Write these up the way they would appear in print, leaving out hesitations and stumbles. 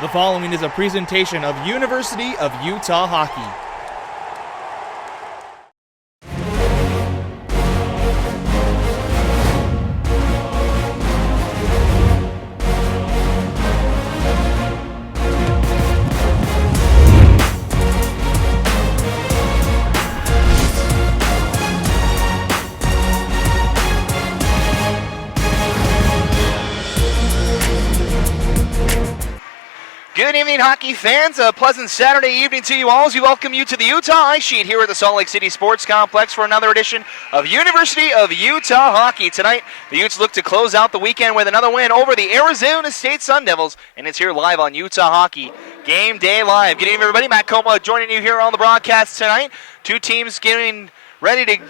The following is a presentation of University of Utah Hockey. Good evening, hockey fans. A pleasant Saturday evening to you all as we welcome you to the Utah Ice Sheet here at the Salt Lake City Sports Complex for another edition of University of Utah Hockey. Tonight, the Utes look to close out the weekend with another win over the Arizona State Sun Devils, and it's here live on Utah Hockey Game Day Live. Good evening, everybody. Matt Coma joining you here on the broadcast tonight. Two teams getting ready to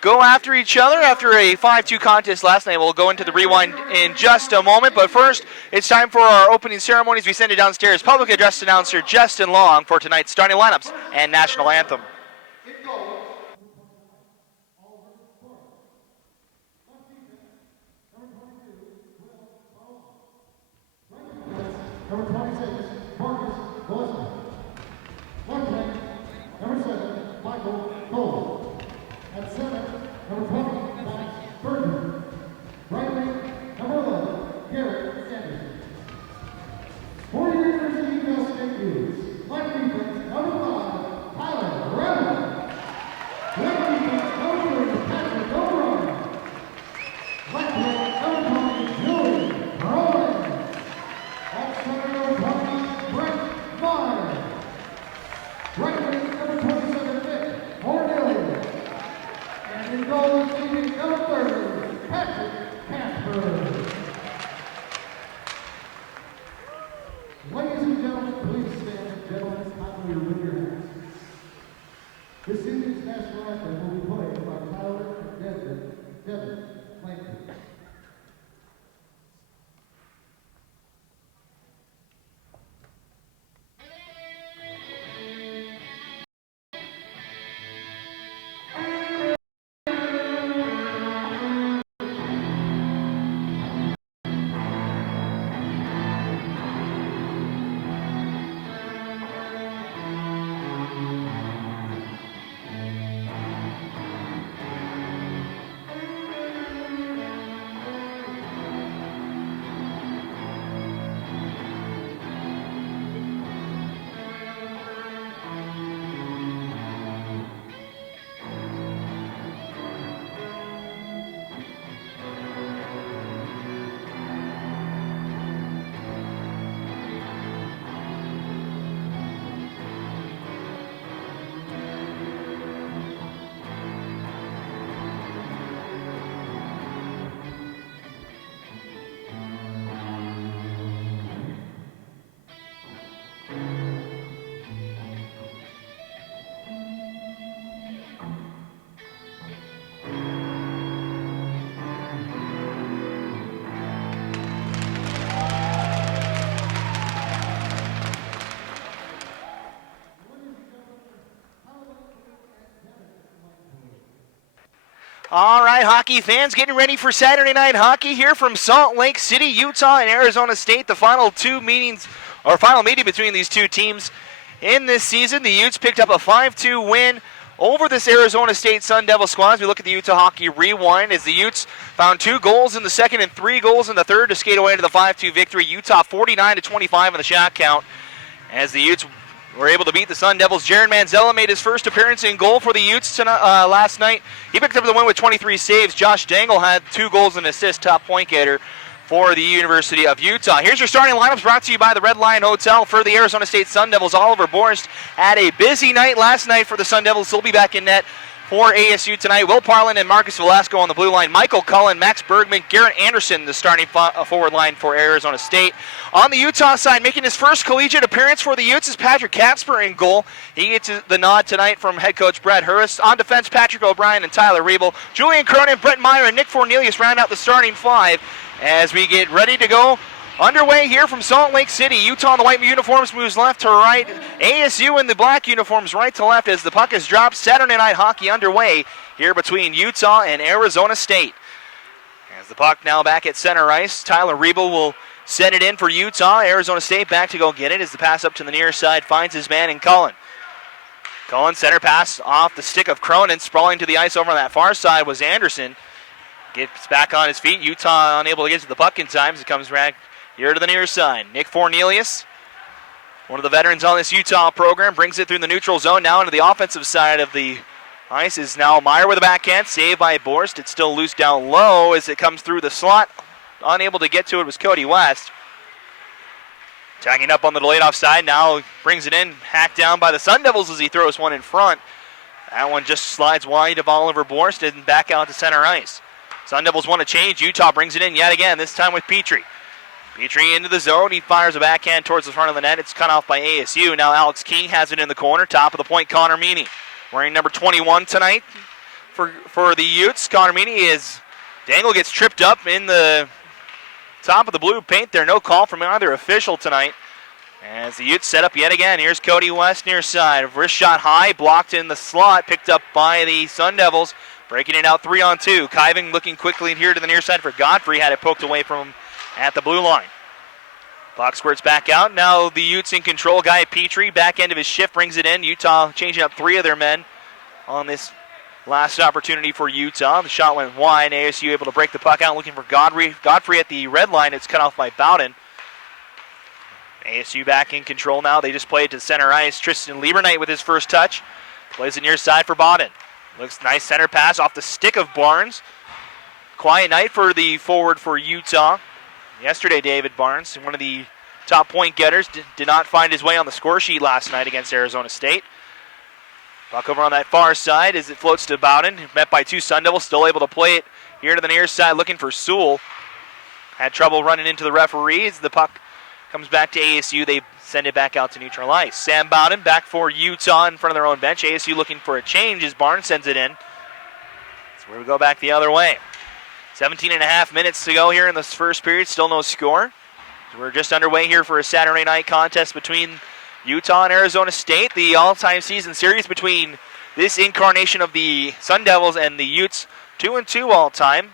go after each other after a 5-2 contest last night. We'll go into the rewind in just a moment, but first, it's time for our opening ceremonies. We send it downstairs. Public address announcer Justin Long for tonight's starting lineups and national anthem. Number 26, Marcus Gillespie. Left-back, number 7, Michael Cole. At center, number 20, Max Bergman. Right wing, number 11, Garrett Anderson. For the University of Utah State Utes, left defense, number 5, Tyler Redmond. Left defense, number 3, Patrick O'Brien. Left wing, number 20, Julian Rowan. At center, number 20, Brett Meyer. Right wing, number 27, Nick Cornelius. And in goal, receiving number 30, Patrick Casper. Ladies and gentlemen, please stand and gentlemen, kindly remove your hands. This evening's national anthem will be played by Tyler and Devin Langford. All right, hockey fans, getting ready for Saturday night hockey here from Salt Lake City, Utah, and Arizona State. The final meeting between these two teams in this season. The Utes picked up a 5-2 win over this Arizona State Sun Devil squad. As we look at the Utah Hockey Rewind, as the Utes found 2 goals in the second and 3 goals in the third to skate away to the 5-2 victory. Utah 49-25 in the shot count. As the Utes were able to beat the Sun Devils. Jaron Manzella made his first appearance in goal for the Utes last night. He picked up the win with 23 saves. Josh Dangle had 2 goals and assists, top point getter for the University of Utah. Here's your starting lineups brought to you by the Red Lion Hotel. For the Arizona State Sun Devils, Oliver Borst had a busy night last night for the Sun Devils. He'll be back in net for ASU tonight. Will Parlin and Marcus Velasco on the blue line. Michael Cullen, Max Bergman, Garrett Anderson, the starting forward line for Arizona State. On the Utah side, making his first collegiate appearance for the Utes is Patrick Casper in goal. He gets the nod tonight from head coach Brad Hurst. On defense, Patrick O'Brien and Tyler Riebel. Julian Cronin, Brett Meyer, and Nick Cornelius round out the starting 5 as we get ready to go. Underway here from Salt Lake City. Utah in the white uniforms moves left to right. ASU in the black uniforms right to left as the puck is dropped. Saturday night hockey underway here between Utah and Arizona State. As the puck now back at center ice, Tyler Riebel will send it in for Utah. Arizona State back to go get it as the pass up to the near side finds his man in Cullen. Cullen, center pass off the stick of Cronin. Sprawling to the ice over on that far side was Anderson. Gets back on his feet. Utah unable to get to the puck in time as it comes back here to the near side. Nick Fornelius, one of the veterans on this Utah program, brings it through the neutral zone. Now into the offensive side of the ice is now Meyer with a backhand. Saved by Borst. It's still loose down low as it comes through the slot. Unable to get to it was Cody West. Tagging up on the delayed offside. Now brings it in. Hacked down by the Sun Devils as he throws one in front. That one just slides wide of Oliver Borst and back out to center ice. Sun Devils want to change. Utah brings it in yet again, this time with Petrie. Petrie into the zone. He fires a backhand towards the front of the net. It's cut off by ASU. Now Alex King has it in the corner. Top of the point, Connor Meany. Wearing number 21 tonight for the Utes. Connor Meany is, Dangle gets tripped up in the top of the blue paint there. No call from either official tonight. As the Utes set up yet again. Here's Cody West near side. Wrist shot high, blocked in the slot, picked up by the Sun Devils. Breaking it out 3-on-2. Kyving looking quickly here to the near side for Godfrey. Had it poked away from him at the blue line. Puck squirts back out. Now the Utes in control. Guy Petrie, back end of his shift, brings it in. Utah changing up 3 of their men on this last opportunity for Utah. The shot went wide. ASU able to break the puck out, looking for Godfrey. Godfrey at the red line. It's cut off by Bowden. ASU back in control now. They just play it to center ice. Tristan Lieberknight with his first touch. Plays it near side for Bowden. Looks nice center pass off the stick of Barnes. Quiet night for the forward for Utah. Yesterday, David Barnes, one of the top point getters, did not find his way on the score sheet last night against Arizona State. Puck over on that far side as it floats to Bowden. Met by 2 Sun Devils, still able to play it here to the near side, looking for Sewell. Had trouble running into the referees. The puck comes back to ASU. They send it back out to neutral ice. Sam Bowden back for Utah in front of their own bench. ASU looking for a change as Barnes sends it in. So we go back the other way. 17 and a half minutes to go here in this first period. Still no score. So we're just underway here for a Saturday night contest between Utah and Arizona State. The all-time season series between this incarnation of the Sun Devils and the Utes. 2-2 all-time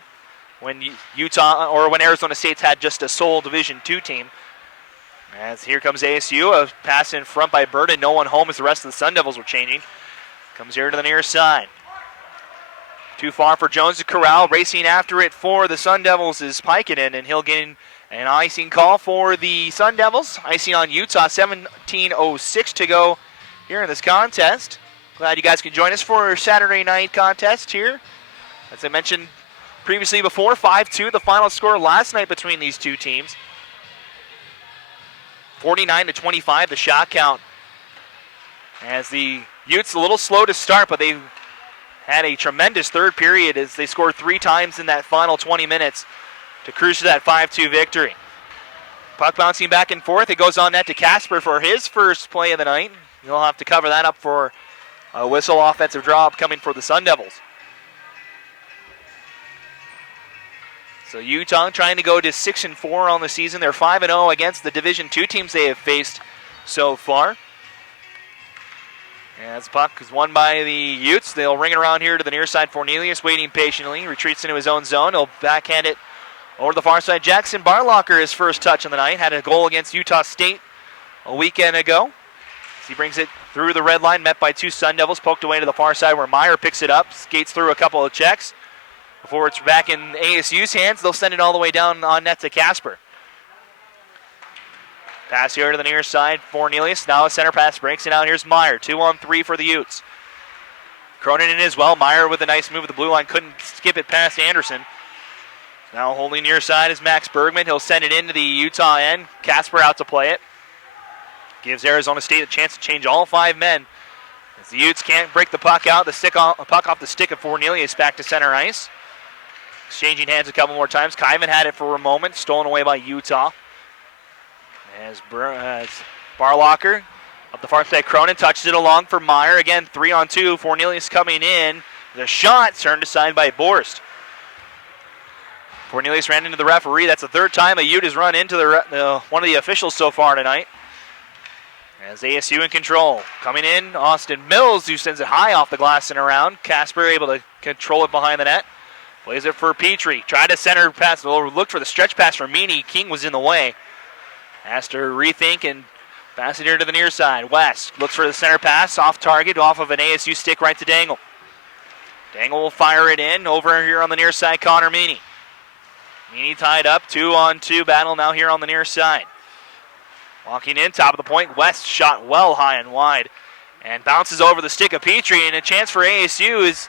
when Utah or when Arizona State's had just a sole Division II team. As here comes ASU, a pass in front by Burden. No one home as the rest of the Sun Devils were changing. Comes here to the near side. Too far for Jones to corral. Racing after it for the Sun Devils is Pikinen, and he'll get an icing call for the Sun Devils. Icing on Utah, 17:06 to go here in this contest. Glad you guys can join us for our Saturday night contest here. As I mentioned previously before, 5-2, the final score last night between these two teams. 49-25, the shot count. As the Utes a little slow to start, but they had a tremendous third period as they scored 3 times in that final 20 minutes to cruise to that 5-2 victory. Puck bouncing back and forth. It goes on net to Casper for his first play of the night. He'll have to cover that up for a whistle offensive draw coming for the Sun Devils. So Utah trying to go to 6-4 on the season. They're 5-0 against the Division II teams they have faced so far. As the puck is won by the Utes, they'll ring it around here to the near side. Fornelius waiting patiently, retreats into his own zone. He'll backhand it over to the far side. Jackson Barlocker, his first touch of the night, had a goal against Utah State a weekend ago. He brings it through the red line, met by 2 Sun Devils, poked away to the far side where Meyer picks it up, skates through a couple of checks. Before it's back in ASU's hands, they'll send it all the way down on net to Casper. Pass here to the near side, Fornelius. Now a center pass breaks it out. Here's Meyer, 2-on-3 for the Utes. Cronin in as well. Meyer with a nice move at the blue line, couldn't skip it past Anderson. Now holding near side is Max Bergman. He'll send it into the Utah end. Casper out to play it. Gives Arizona State a chance to change all 5 men. As the Utes can't break the puck out, puck off the stick of Fornelius back to center ice. Exchanging hands a couple more times. Kyman had it for a moment, stolen away by Utah. As Barlocker up the far side, Cronin touches it along for Meyer. Again, 3-on-2. Fornelius coming in. The shot turned aside by Borst. Fornelius ran into the referee. That's the 3rd time a Ute has run into one of the officials so far tonight. As ASU in control. Coming in, Austin Mills, who sends it high off the glass and around. Casper able to control it behind the net. Plays it for Petrie. Tried to center pass, or looked for the stretch pass for Meany. King was in the way. Has to rethink and pass it here to the near side. West looks for the center pass, off target, off of an ASU stick right to Dangle. Dangle will fire it in. Over here on the near side, Connor Meany. Meany tied up, 2-on-2 battle now here on the near side. Walking in, top of the point, West shot well high and wide. And bounces over the stick of Petrie, and a chance for ASU is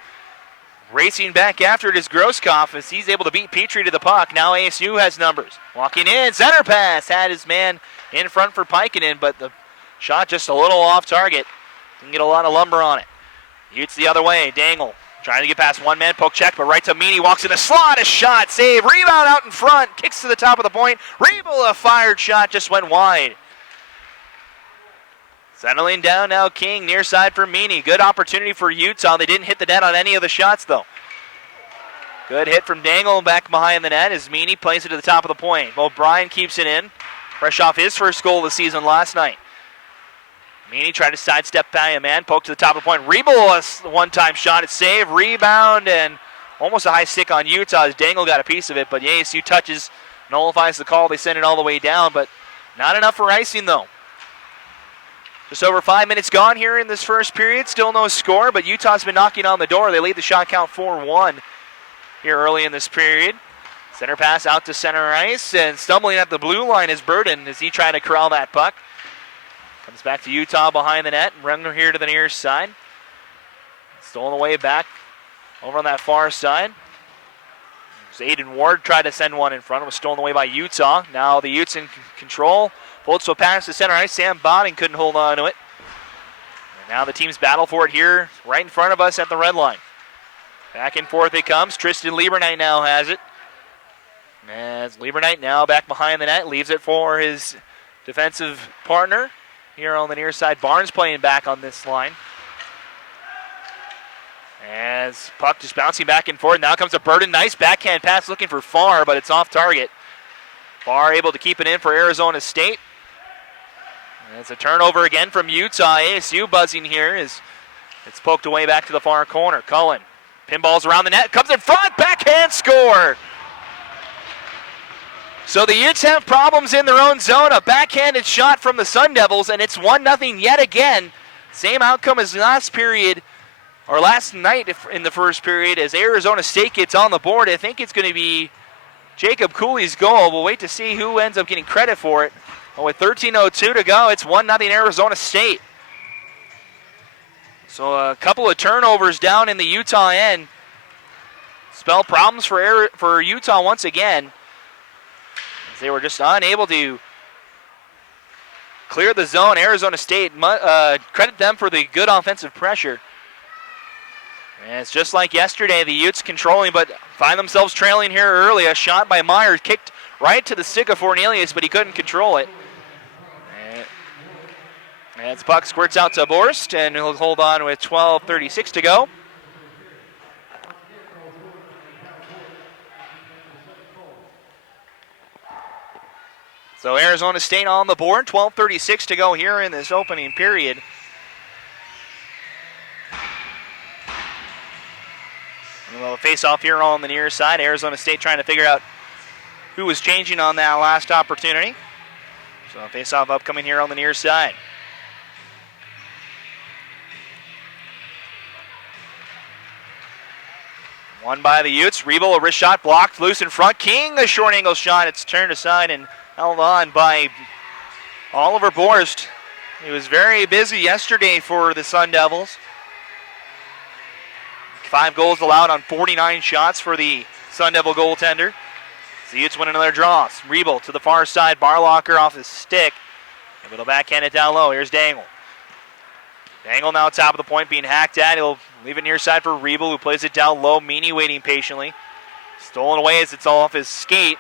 racing back after it is Grosskopf as he's able to beat Petrie to the puck. Now ASU has numbers. Walking in, center pass, had his man in front for Pikkanen, but the shot just a little off target. Didn't get a lot of lumber on it. Utes the other way, Dangle trying to get past one man, poke check, but right to Meany, walks in the slot, a shot, save, rebound out in front, kicks to the top of the point. Riebel, a fired shot, just went wide. Settling down now, King, near side for Meany. Good opportunity for Utah. They didn't hit the net on any of the shots, though. Good hit from Dangle back behind the net as Meany plays it to the top of the point. O'Brien keeps it in, fresh off his first goal of the season last night. Meany tried to sidestep by a man, poke to the top of the point. Riebel, a one-time shot, it's saved, rebound, and almost a high stick on Utah as Dangle got a piece of it, but the ASU touches, nullifies the call. They send it all the way down, but not enough for icing, though. Just over 5 minutes gone here in this first period. Still no score, but Utah's been knocking on the door. They lead the shot count 4-1 here early in this period. Center pass out to center ice, and stumbling at the blue line is Burden as he tried to corral that puck. Comes back to Utah behind the net. Run here to the near side. Stolen away back over on that far side. Aiden Ward tried to send one in front. It was stolen away by Utah. Now the Utes in control. Bolts will pass to center ice. Sam Botting couldn't hold on to it. And now the teams battle for it here right in front of us at the red line. Back and forth it comes. Tristan Lieberknight now has it. As Lieberknight now back behind the net. Leaves it for his defensive partner here on the near side. Barnes playing back on this line. As puck just bouncing back and forth. Now comes a Burden. Nice backhand pass looking for Farr, but it's off target. Farr able to keep it in for Arizona State. And it's a turnover again from Utah. ASU buzzing here as it's poked away back to the far corner. Cullen pinballs around the net. Comes in front. Backhand score. So the Utes have problems in their own zone. A backhanded shot from the Sun Devils, and it's 1-0 yet again. Same outcome as last period. Or last night in the first period as Arizona State gets on the board. I think it's going to be Jacob Cooley's goal. We'll wait to see who ends up getting credit for it. But with 13:02 to go, it's 1-0 Arizona State. So a couple of turnovers down in the Utah end. Spell problems for Utah once again. They were just unable to clear the zone. Arizona State, credit them for the good offensive pressure. And it's just like yesterday, the Utes controlling, but find themselves trailing here early. A shot by Myers kicked right to the stick of Fornelius, but he couldn't control it. And the puck squirts out to Borst, and he'll hold on with 12:36 to go. So Arizona State on the board, 12:36 to go here in this opening period. And we'll face off here on the near side. Arizona State trying to figure out who was changing on that last opportunity. So face off upcoming here on the near side. Won by the Utes. Riebel, a wrist shot blocked loose in front. King, a short angle shot. It's turned aside and held on by Oliver Borst. He was very busy yesterday for the Sun Devils. 5 goals allowed on 49 shots for the Sun Devil goaltender. The Utes win another draw. Riebel to the far side. Barlocker off his stick. And it'll backhand it down low. Here's Dangle. Dangle now top of the point being hacked at. He'll leave it near side for Riebel, who plays it down low. Meany waiting patiently. Stolen away as it's all off his skate.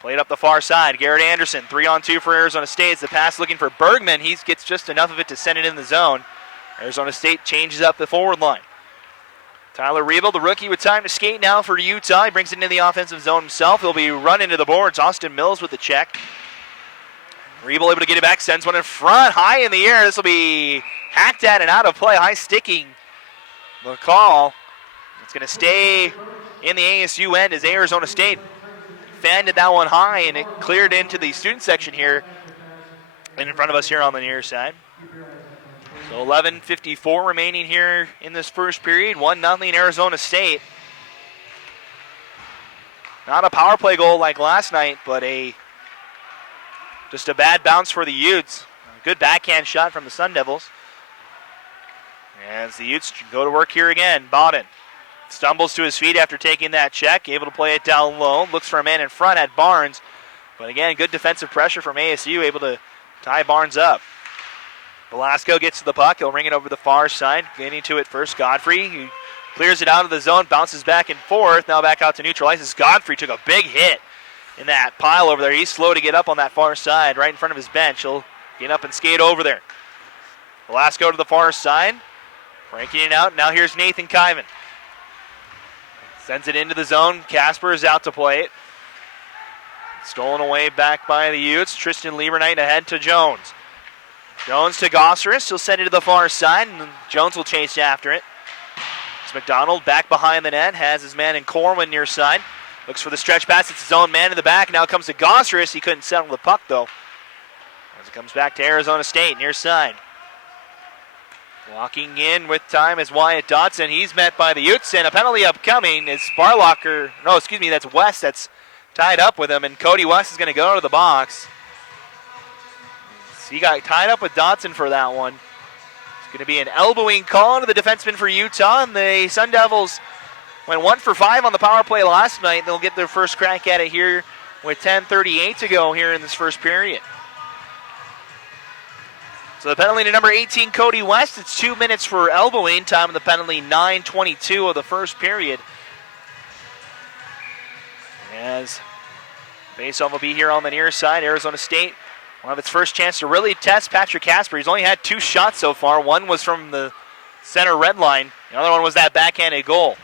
Played up the far side. Garrett Anderson, 3-on-2 for Arizona State. It's the pass looking for Bergman. He gets just enough of it to send it in the zone. Arizona State changes up the forward line. Tyler Riebel, the rookie, with time to skate now for Utah. He brings it into the offensive zone himself. He'll be run into the boards. Austin Mills with the check. Riebel able to get it back, sends one in front, high in the air. This will be hacked at and out of play. High sticking the call. It's going to stay in the ASU end as Arizona State fanned that one high, and it cleared into the student section here in front of us here on the near side. So 11:54 remaining here in this first period. 1-0 Arizona State. Not a power play goal like last night, but just a bad bounce for the Utes. A good backhand shot from the Sun Devils. As the Utes go to work here again, Bowden stumbles to his feet after taking that check, able to play it down low, looks for a man in front at Barnes. But again, good defensive pressure from ASU, able to tie Barnes up. Velasco gets to the puck, he'll ring it over the far side, getting to it first, Godfrey. He clears it out of the zone, bounces back and forth, now back out to neutralize. Godfrey took a big hit in that pile over there. He's slow to get up on that far side, right in front of his bench. He'll get up and skate over there. Velasco to the far side, breaking it out. Now here's Nathan Kyvan. Sends it into the zone. Casper is out to play it. Stolen away back by the Utes. Tristan Lieberknight ahead to Jones. Jones to Gosseris. He'll send it to the far side, and Jones will chase after it. It's McDonald back behind the net. Has his man in Corwin near side. Looks for the stretch pass. It's his own man in the back. Now it comes to Gosseris. He couldn't settle the puck, though. As it comes back to Arizona State near side. Walking in with time is Wyatt Dotson. He's met by the Utes, and a penalty upcoming is that's West that's tied up with him, and Cody West is going to go to the box. So he got tied up with Dotson for that one. It's going to be an elbowing call to the defenseman for Utah, and the Sun Devils went 1 for 5 on the power play last night. They'll get their first crack at it here with 10:38 to go here in this first period. So the penalty to number 18, Cody West. It's 2 minutes for elbowing. Time of the penalty, 9:22 of the first period. As faceoff will be here on the near side. Arizona State will have its first chance to really test Patrick Casper. He's only had 2 shots so far. One was from the center red line. The other one was that backhanded goal.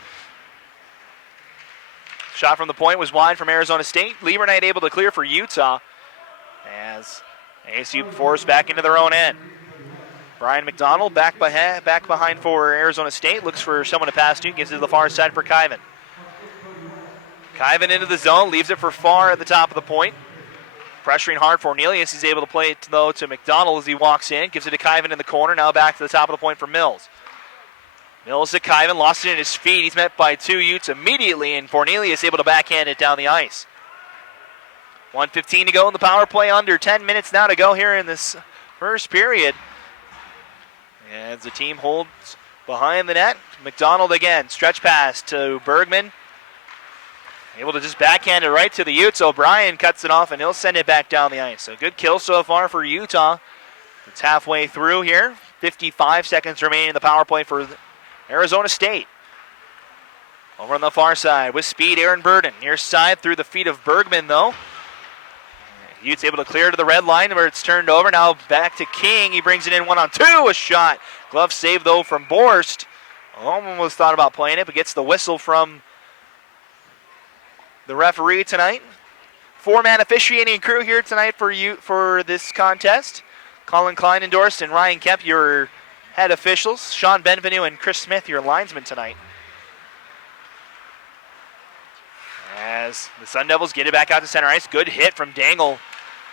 Shot from the point was wide from Arizona State. Lieberknight able to clear for Utah. As ASU forced back into their own end. Brian McDonald back behind for Arizona State. Looks for someone to pass to. Gives it to the far side for Kyvan. Kyvan into the zone. Leaves it for far at the top of the point. Pressuring hard for Cornelius. He's able to play it, though, to McDonald as he walks in. Gives it to Kyvan in the corner. Now back to the top of the point for Mills. Mills to Kyvan. Lost it in his feet. He's met by 2 Utes immediately, and Cornelius able to backhand it down the ice. 1:15 to go in the power play. Under 10 minutes now to go here in this first period. As the team holds behind the net. McDonald again. Stretch pass to Bergman. Able to just backhand it right to the Utes. O'Brien cuts it off, and he'll send it back down the ice. So good kill so far for Utah. It's halfway through here. 55 seconds remaining in the power play for Arizona State. Over on the far side with speed, Aaron Burden. Near side through the feet of Bergman, though. Utes able to clear to the red line where it's turned over. Now back to King. He brings it in 1-on-2. A shot. Glove save, though, from Borst. Almost thought about playing it, but gets the whistle from the referee tonight. 4-man officiating crew here tonight for this contest. Colin Klein endorsed, and Ryan Kemp, your head officials. Sean Benvenu and Chris Smith, your linesmen tonight. As the Sun Devils get it back out to center ice. Good hit from Dangle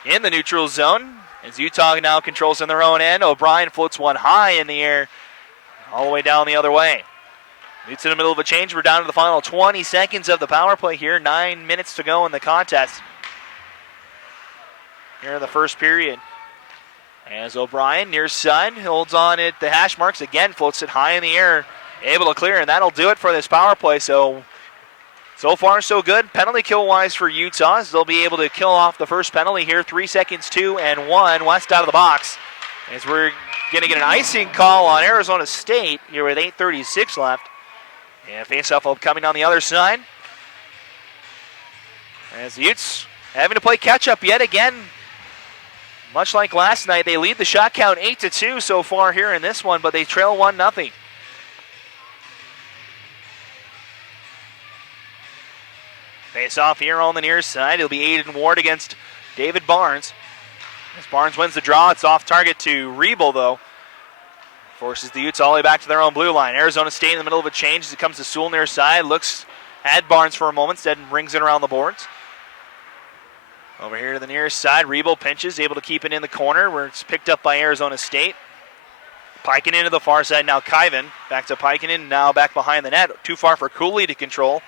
in the neutral zone. As Utah now controls in their own end. O'Brien floats one high in the air, all the way down the other way. Utes in the middle of a change. We're down to the final 20 seconds of the power play here. 9 minutes to go in the contest here in the first period. As O'Brien near side holds on at the hash marks again, floats it high in the air, able to clear, and that'll do it for this power play. So far so good. Penalty kill wise for Utah, as they'll be able to kill off the first penalty here. 3 seconds, 2 and 1. West out of the box. As we're going to get an icing call on Arizona State here with 8:36 left. And face-off coming on the other side. As the Utes having to play catch-up yet again. Much like last night, they lead the shot count 8-2 so far here in this one, but they trail 1-0. Face-off here on the near side. It'll be Aiden Ward against David Barnes. As Barnes wins the draw, it's off target to Riebel, though. Forces the Utes all the way back to their own blue line. Arizona State in the middle of a change as it comes to Sewell near side. Looks Had Barnes for a moment, instead rings it around the boards. Over here to the nearest side, Rebo pinches, able to keep it in the corner where it's picked up by Arizona State. Pikinen to the far side, now Kyvan. Back to Pikinen, now back behind the net. Too far for Cooley to control.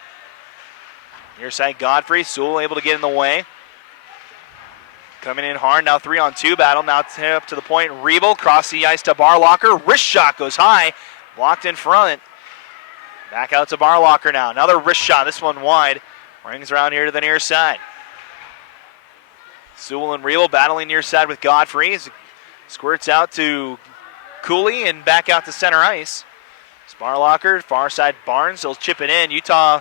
Near side, Godfrey. Sewell able to get in the way. Coming in hard, now 3-on-2 battle. Now up to the point, Rebo, cross the ice to Barlocker. Wrist shot goes high, blocked in front. Back out to Barlocker now. Another wrist shot, this one wide. Rings around here to the near side. Sewell and Rebo battling near side with Godfrey. Squirts out to Cooley and back out to center ice. Barlocker, far side Barnes, he'll chip it in. Utah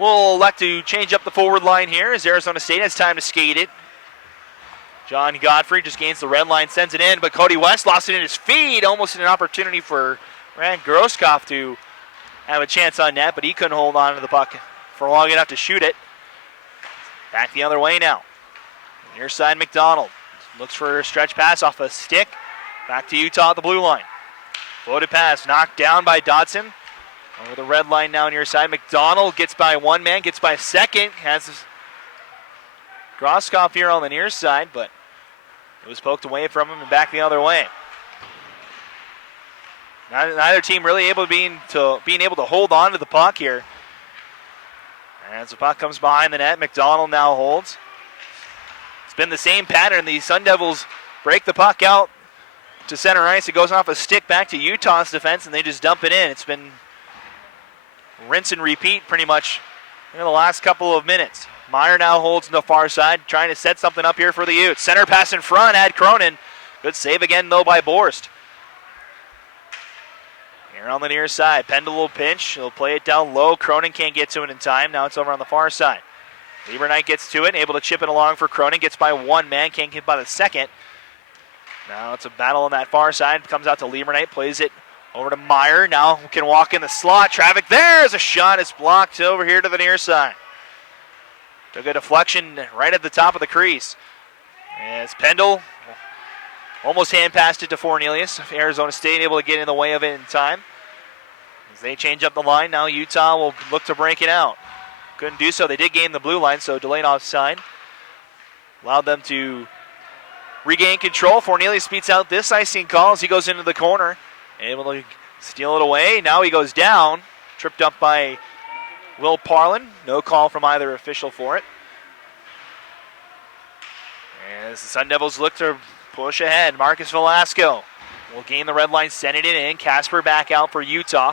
will elect to change up the forward line here as Arizona State has time to skate it. John Godfrey just gains the red line, sends it in, but Cody West lost it in his feet. Almost an opportunity for Rand Groskopf to have a chance on net, but he couldn't hold on to the puck for long enough to shoot it. Back the other way now. Near side McDonald looks for a stretch pass off a stick. Back to Utah at the blue line. Floated pass knocked down by Dodson. Over the red line now near side. McDonald gets by one man, gets by second. Has Groskopf here on the near side, but it was poked away from him and back the other way. Neither team really being able to hold on to the puck here. As the puck comes behind the net, McDonald now holds. It's been the same pattern. The Sun Devils break the puck out to center ice. It goes off a stick back to Utah's defense, and they just dump it in. It's been rinse and repeat pretty much in the last couple of minutes. Meyer now holds on the far side, trying to set something up here for the Utes. Center pass in front, had Cronin. Good save again, though, by Borst. Here on the near side, Pendle will pinch. He'll play it down low. Cronin can't get to it in time. Now it's over on the far side. Lieberknight gets to it, able to chip it along for Cronin. Gets by one man, can't get by the second. Now it's a battle on that far side. Comes out to Lieberknight, plays it over to Meyer. Now can walk in the slot. Traffic, there's a shot. It's blocked over here to the near side. Took a deflection right at the top of the crease. As Pendle almost hand passed it to Fornelius. Arizona State able to get in the way of it in time. As they change up the line, now Utah will look to break it out. Couldn't do so. They did gain the blue line, so delayed offside allowed them to regain control. Fornelius beats out this icing call as he goes into the corner. Able to steal it away. Now he goes down. Tripped up by Will Parlin. No call from either official for it. As the Sun Devils look to push ahead, Marcus Velasco will gain the red line, send it in. Casper back out for Utah.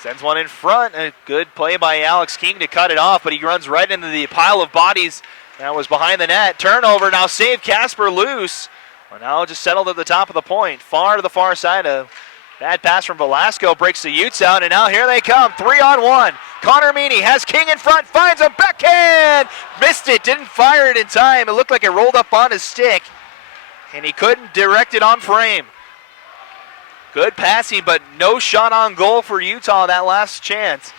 Sends one in front. A good play by Alex King to cut it off, but he runs right into the pile of bodies that was behind the net. Turnover, now save Casper loose. Well, now just settled at the top of the point. Far to the far side. A bad pass from Velasco breaks the Utes out, and now here they come. 3-on-1. Connor Meany has King in front, finds a backhand. Missed it, didn't fire it in time. It looked like it rolled up on his stick, and he couldn't direct it on frame. Good passing, but no shot on goal for Utah that last chance.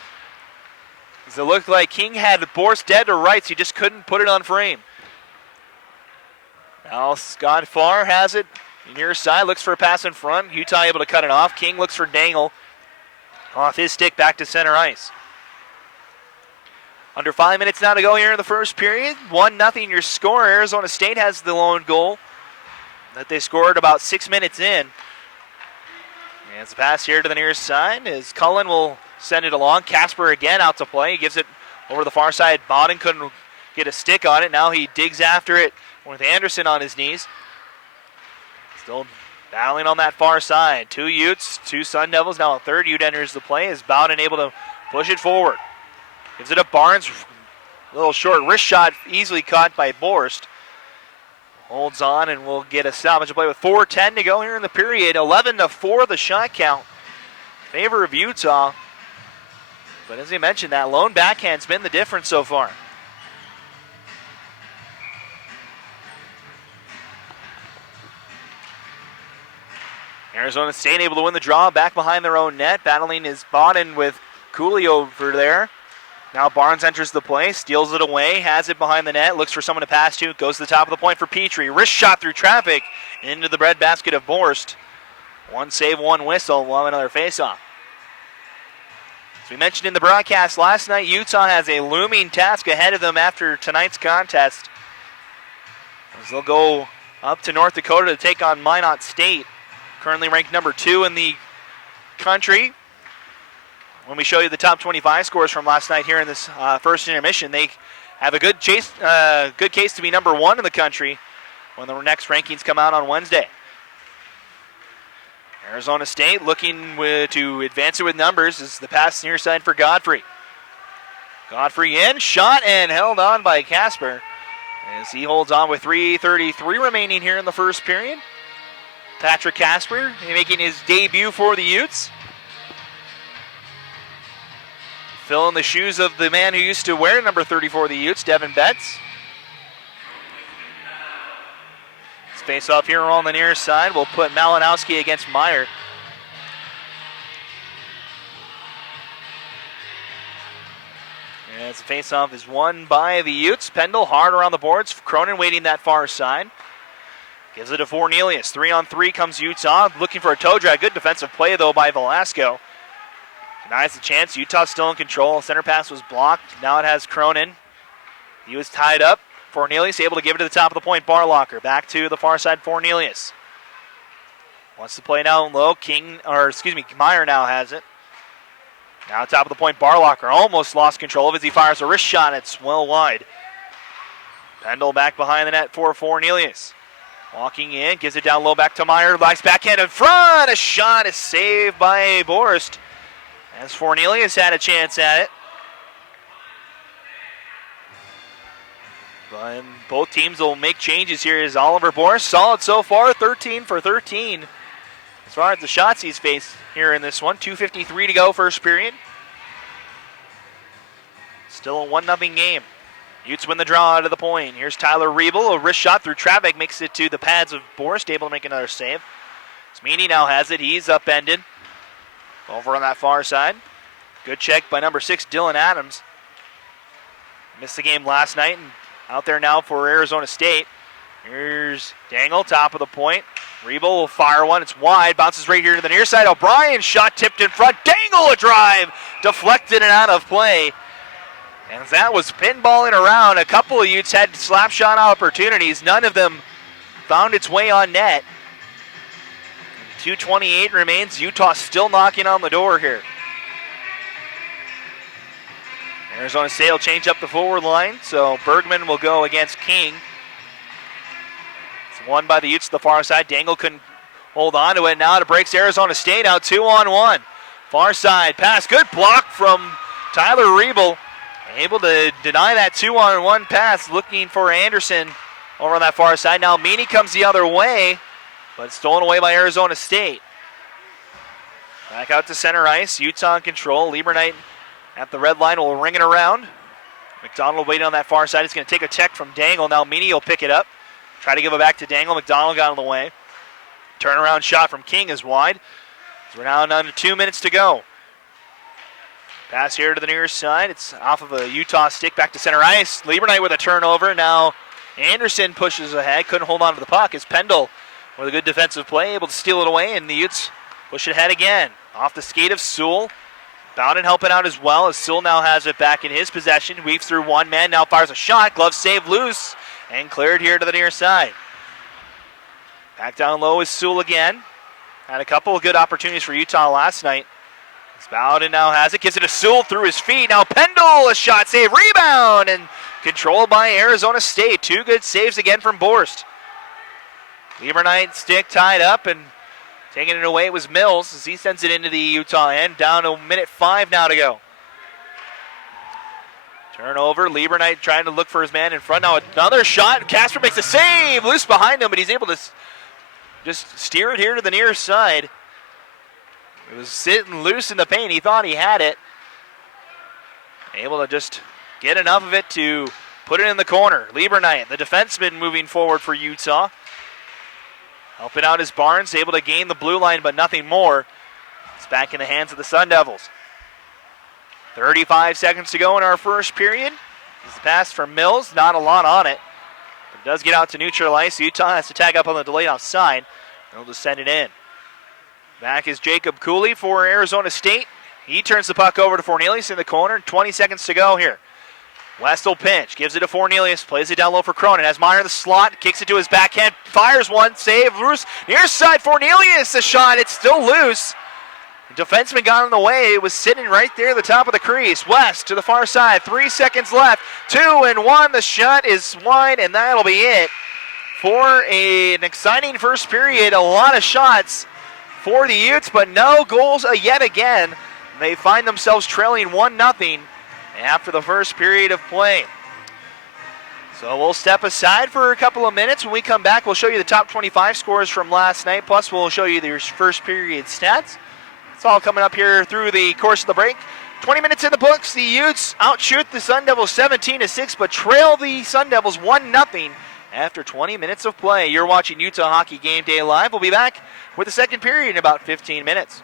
As it looked like King had Borst dead to rights, he just couldn't put it on frame. Now Scott Farr has it near side, looks for a pass in front. Utah able to cut it off. King looks for Dangle. Off his stick, back to center ice. Under 5 minutes now to go here in the first period. 1-0 your score. Arizona State has the lone goal that they scored about 6 minutes in. And it's a pass here to the nearest side as Cullen will send it along. Casper again out to play. He gives it over the far side. Bodden couldn't get a stick on it. Now he digs after it with Anderson on his knees. Still battling on that far side. 2 Utes, 2 Sun Devils. Now a third Ute enters the play. Is Bowden able to push it forward? Gives it up Barnes. A little short wrist shot, easily caught by Borst. Holds on and will get a salvage play with 4:10 to go here in the period. 11-4 the shot count in favor of Utah. But as I mentioned, that lone backhand's been the difference so far. Arizona State able to win the draw back behind their own net. Battling is Bodden with Cooley over there. Now Barnes enters the play, steals it away, has it behind the net, looks for someone to pass to, goes to the top of the point for Petrie. Wrist shot through traffic into the breadbasket of Borst. 1 save, 1 whistle. We'll have another faceoff. we mentioned in the broadcast last night, Utah has a looming task ahead of them after tonight's contest, as they'll go up to North Dakota to take on Minot State, currently ranked number 2 in the country. When we show you the top 25 scores from last night here in this first intermission, they have a good case to be number 1 in the country when the next rankings come out on Wednesday. Arizona State looking to advance it with numbers is the pass near side for Godfrey. Godfrey in, shot, and held on by Casper as he holds on with 3:33 remaining here in the first period. Patrick Casper making his debut for the Utes. Filling the shoes of the man who used to wear number 34 of the Utes, Devin Betts. Face off here on the near side. We'll put Malinowski against Meyer. As the face-off is won by the Utes. Pendle hard around the boards. Cronin waiting that far side. Gives it to Fornelius. 3-on-3 comes Utah. Looking for a toe drag. Good defensive play, though, by Velasco. Denies the chance. Utah still in control. Center pass was blocked. Now it has Cronin. He was tied up. Fornelius able to give it to the top of the point. Barlocker back to the far side. Fornelius wants to play down low. Meyer now has it. Now top of the point. Barlocker almost lost control of it as he fires a wrist shot. It's well wide. Pendle back behind the net for Fornelius. Walking in, gives it down low back to Meyer. Likes backhand in front. A shot is saved by Borst as Fornelius had a chance at it. And both teams will make changes here as Oliver Borst, solid so far, 13 for 13. As far as the shots he's faced here in this one, 2:53 to go, first period. Still a 1-0 game. Utes win the draw out of the point. Here's Tyler Riebel, a wrist shot through traffic, makes it to the pads of Borst, able to make another save. Smeeney now has it, he's upended. Over on that far side. Good check by number 6, Dylan Adams. Missed the game last night and out there now for Arizona State. Here's Dangle, top of the point. Riebel will fire one. It's wide. Bounces right here to the near side. O'Brien shot tipped in front. Dangle a drive. Deflected and out of play. And that was pinballing around. A couple of Utes had slap shot opportunities. None of them found its way on net. 2:28 remains. Utah still knocking on the door here. Arizona State will change up the forward line, so Bergman will go against King. It's won by the Utes to the far side. Dangle couldn't hold on to it. Now it breaks Arizona State out 2-on-1. Far side pass. Good block from Tyler Riebel. Able to deny that 2-on-1 pass. Looking for Anderson over on that far side. Now Meany comes the other way, but stolen away by Arizona State. Back out to center ice. Utah in control. Lieberknight at the red line will ring it around. McDonald waiting on that far side. He's going to take a check from Dangle. Now Meany will pick it up. Try to give it back to Dangle. McDonald got in the way. Turnaround shot from King is wide. So we're now under 2 minutes to go. Pass here to the near side. It's off of a Utah stick back to center ice. Lieberknight with a turnover. Now Anderson pushes ahead. Couldn't hold on to the puck. As Pendle with a good defensive play, able to steal it away, and the Utes push it ahead again. Off the skate of Sewell. Bowden helping out as well, as Sewell now has it back in his possession. Weaves through one man, now fires a shot. Glove save loose and cleared here to the near side. Back down low is Sewell again. Had a couple of good opportunities for Utah last night. Bowden now has it, gives it to Sewell through his feet. Now Pendle, a shot save, rebound, and controlled by Arizona State. 2 good saves again from Borst. Lieberknight stick tied up, and taking it away was Mills as he sends it into the Utah end. Down to minute 5 now to go. Turnover. Lieberknight trying to look for his man in front. Now another shot. Casper makes a save. Loose behind him, but he's able to just steer it here to the near side. It was sitting loose in the paint. He thought he had it. Able to just get enough of it to put it in the corner. Lieberknight, the defenseman, moving forward for Utah. Helping out as Barnes, able to gain the blue line, but nothing more. It's back in the hands of the Sun Devils. 35 seconds to go in our first period. This is the pass from Mills, not a lot on it. But it does get out to neutral ice. Utah has to tag up on the delayed offside. They'll just send it in. Back is Jacob Cooley for Arizona State. He turns the puck over to Fornelius in the corner. 20 seconds to go here. West will pinch, gives it to Fornelius, plays it down low for Cronin. Has Meyer in the slot, kicks it to his backhand, fires one, save, loose. Near side, Fornelius, the shot, it's still loose. The defenseman got in the way, it was sitting right there at the top of the crease. West to the far side, 3 seconds left, 2-1, the shot is wide, and that'll be it. For an exciting first period, a lot of shots for the Utes, but no goals yet again. They find themselves trailing 1-0 after the first period of play. So we'll step aside for a couple of minutes. When we come back, we'll show you the top 25 scores from last night, plus we'll show you the first period stats. It's all coming up here through the course of the break. 20 minutes in the books. The Utes outshoot the Sun Devils 17-6, but trail the Sun Devils 1-0 after 20 minutes of play. You're watching Utah Hockey Game Day Live. We'll be back with the second period in about 15 minutes.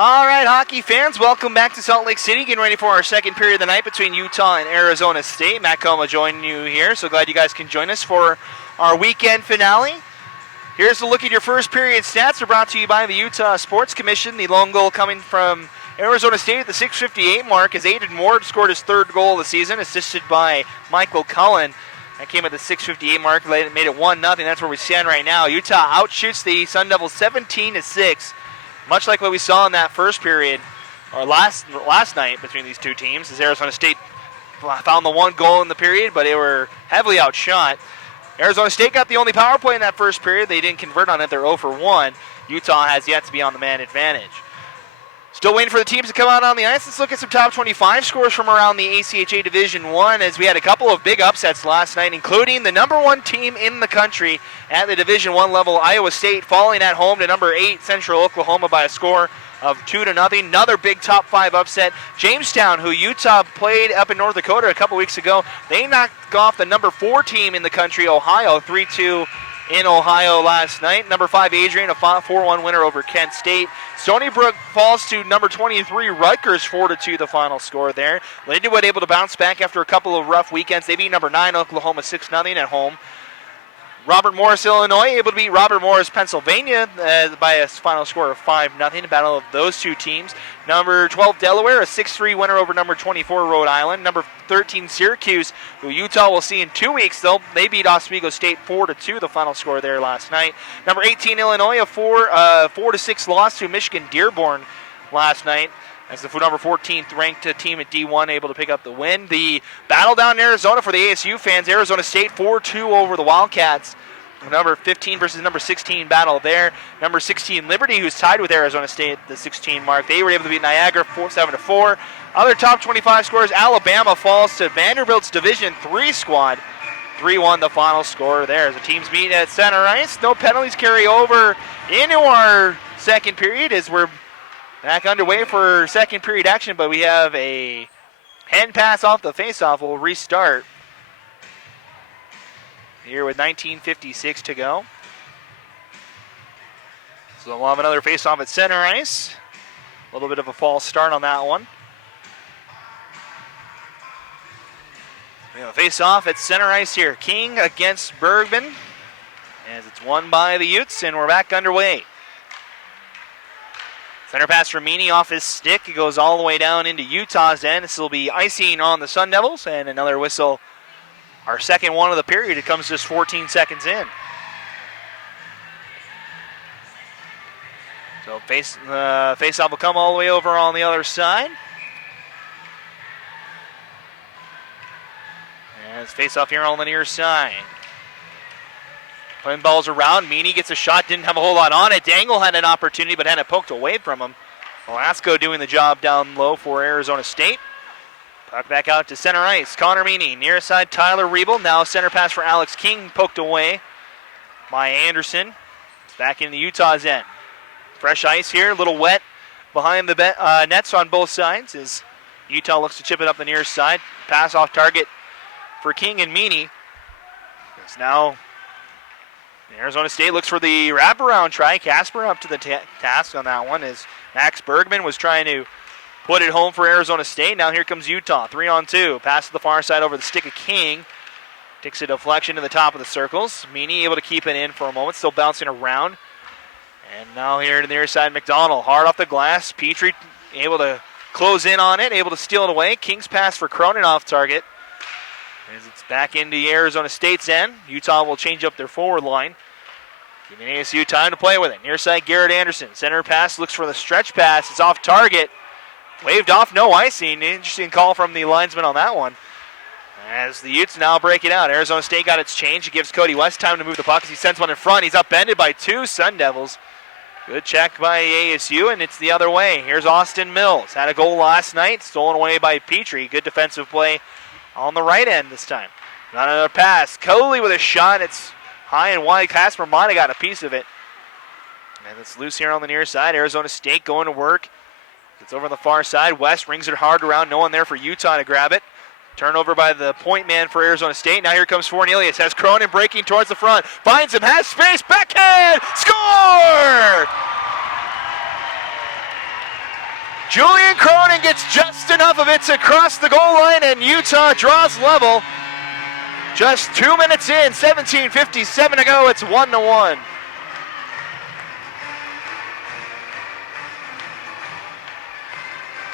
All right, hockey fans, welcome back to Salt Lake City. Getting ready for our second period of the night between Utah and Arizona State. Matt Coma joining you here. So glad you guys can join us for our weekend finale. Here's a look at your first period stats. They're brought to you by the Utah Sports Commission. The lone goal coming from Arizona State at the 6:58 mark as Aiden Ward scored his third goal of the season, assisted by Michael Cullen. That came at the 6:58 mark, made it 1-0. That's where we stand right now. Utah outshoots the Sun Devils 17-6. Much like what we saw in that first period, or last night between these two teams, as Arizona State found the one goal in the period, but they were heavily outshot. Arizona State got the only power play in that first period. They didn't convert on it. They're 0 for 1. Utah has yet to be on the man advantage. Still waiting for the teams to come out on the ice. Let's look at some top 25 scores from around the ACHA Division 1 as we had a couple of big upsets last night, including the number 1 team in the country at the Division 1 level, Iowa State, falling at home to number 8 Central Oklahoma by a score of 2-0. Another big top 5 upset. Jamestown, who Utah played up in North Dakota a couple weeks ago, they knocked off the number 4 team in the country, Ohio, 3-2 in Ohio last night. Number 5 Adrian, a 4-1 winner over Kent State. Stony Brook falls to number 23 Rutgers, 4-2 the final score there. Lindenwood able to bounce back after a couple of rough weekends. They beat number 9 Oklahoma 6-0 at home. Robert Morris, Illinois, able to beat Robert Morris, Pennsylvania by a final score of 5-0. A battle of those two teams. Number 12 Delaware, a 6-3 winner over number 24 Rhode Island. Number 13 Syracuse, who Utah will see in 2 weeks, though. They beat Oswego State 4-2, the final score there last night. Number 18 Illinois, a 4-6 loss to Michigan Dearborn last night, as the number 14th ranked team at D1 able to pick up the win. The battle down in Arizona for the ASU fans, Arizona State 4-2 over the Wildcats. Number 15 versus number 16 battle there. Number 16 Liberty, who's tied with Arizona State at the 16 mark. They were able to beat Niagara 7-4. Other top 25 scores, Alabama falls to Vanderbilt's Division 3 squad. 3-1 the final score there. As the teams meet at center ice, no penalties carry over into our second period as we're back underway for second period action, but we have a hand pass off the faceoff. We'll restart here with 19:56 to go. So we'll have another faceoff at center ice. A little bit of a false start on that one. We have a faceoff at center ice here. King against Bergman, as it's won by the Utes, and we're back underway. Center pass from Meany off his stick. It goes all the way down into Utah's end. This will be icing on the Sun Devils, and another whistle. Our second one of the period. It comes just 14 seconds in. So face-off will come all the way over on the other side. And it's face-off here on the near side. Playing balls around. Meany gets a shot. Didn't have a whole lot on it. Dangle had an opportunity, but had it poked away from him. Velasco doing the job down low for Arizona State. Puck back out to center ice. Connor Meany, near side Tyler Riebel. Now center pass for Alex King, poked away by Anderson. It's back into Utah's end. Fresh ice here, a little wet behind the nets on both sides as Utah looks to chip it up the near side. Pass off target for King and Meany. It's now Arizona State looks for the wraparound try. Casper up to the task on that one as Max Bergman was trying to put it home for Arizona State. Now here comes Utah, 3-on-2. Pass to the far side over the stick of King. Takes a deflection to the top of the circles. Meany able to keep it in for a moment, still bouncing around. And now here to the near side, McDonald, hard off the glass. Petrie able to close in on it, able to steal it away. King's pass for Cronin off target. As it's back into Arizona State's end. Utah will change up their forward line. Giving ASU time to play with it. Near side, Garrett Anderson. Center pass, looks for the stretch pass. It's off target. Waved off, no icing. Interesting call from the linesman on that one. As the Utes now break it out. Arizona State got its change. It gives Cody West time to move the puck as he sends one in front. He's upended by 2 Sun Devils. Good check by ASU, and it's the other way. Here's Austin Mills. Had a goal last night, stolen away by Petrie. Good defensive play on the right end this time. Not another pass. Coley with a shot. It's high and wide. Casper might have got a piece of it. And it's loose here on the near side. Arizona State going to work. It's over on the far side. West rings it hard around. No one there for Utah to grab it. Turnover by the point man for Arizona State. Now here comes Fornelius. Has Cronin breaking towards the front. Finds him. Has space. Backhand. Score! Julian Cronin gets just enough of it to cross the goal line, and Utah draws level. Just 2 minutes in, 17:57 to go. It's 1-1.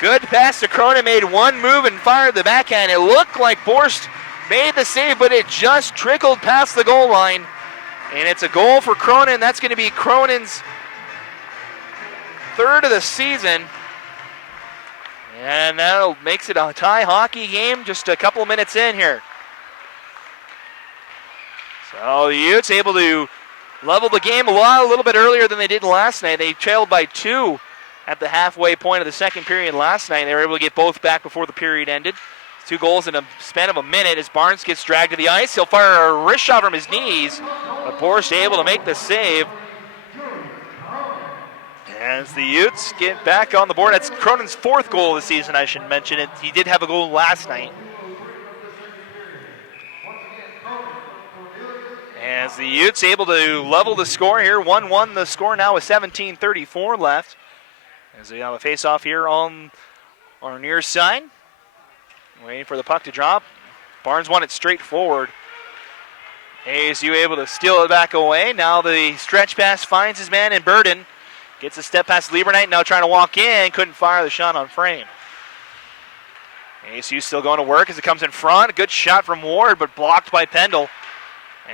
Good pass to Cronin, made one move and fired the backhand. It looked like Borst made the save, but it just trickled past the goal line. And it's a goal for Cronin. That's going to be Cronin's third of the season. And that makes it a tie hockey game just a couple minutes in here. So the Utes able to level the game a little bit earlier than they did last night. They trailed by 2 at the halfway point of the second period last night. They were able to get both back before the period ended. 2 goals in a span of a minute as Barnes gets dragged to the ice. He'll fire a wrist shot from his knees, but Borst able to make the save. As the Utes get back on the board. That's Cronin's 4th goal of the season, I should mention it. He did have a goal last night. As the Utes able to level the score here, 1-1 the score now with 17:34 left. As they have a face-off here on our near side. Waiting for the puck to drop. Barnes won it straight forward. ASU able to steal it back away. Now the stretch pass finds his man in Burden. Gets a step past Lieberknight, now trying to walk in. Couldn't fire the shot on frame. ASU still going to work as it comes in front. A good shot from Ward, but blocked by Pendle.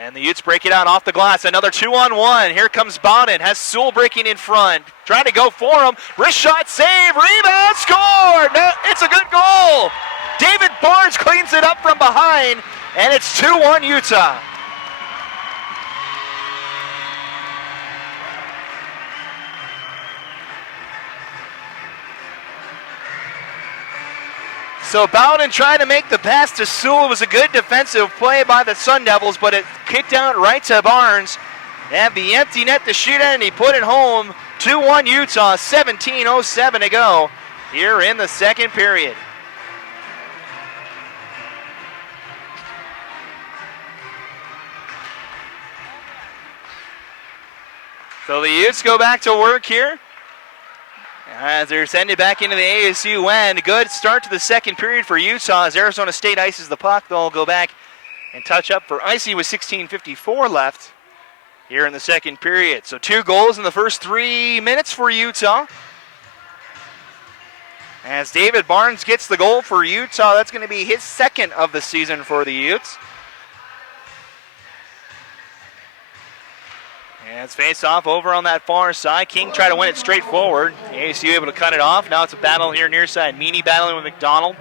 And the Utes break it out off the glass. Another 2-on-1. Here comes Bowden. Has Sewell breaking in front. Trying to go for him. Wrist shot, save, rebound, score! No, it's a good goal! David Barnes cleans it up from behind, and it's 2-1 Utah. So Bowden trying to make the pass to Sewell. It was a good defensive play by the Sun Devils, but it kicked out right to Barnes. They have the empty net to shoot at, and he put it home. 2-1 Utah, 17:07 to go here in the second period. So the Utes go back to work here as they're sending it back into the ASU end. Good start to the second period for Utah as Arizona State ices the puck. They'll go back and touch up for icy with 16:54 left here in the second period. So 2 goals in the first 3 minutes for Utah. As David Barnes gets the goal for Utah, that's going to be his 2nd of the season for the Utes. And it's face off over on that far side. King tried to win it straight forward. ASU able to cut it off. Now it's a battle here near side. Meany battling with McDonald.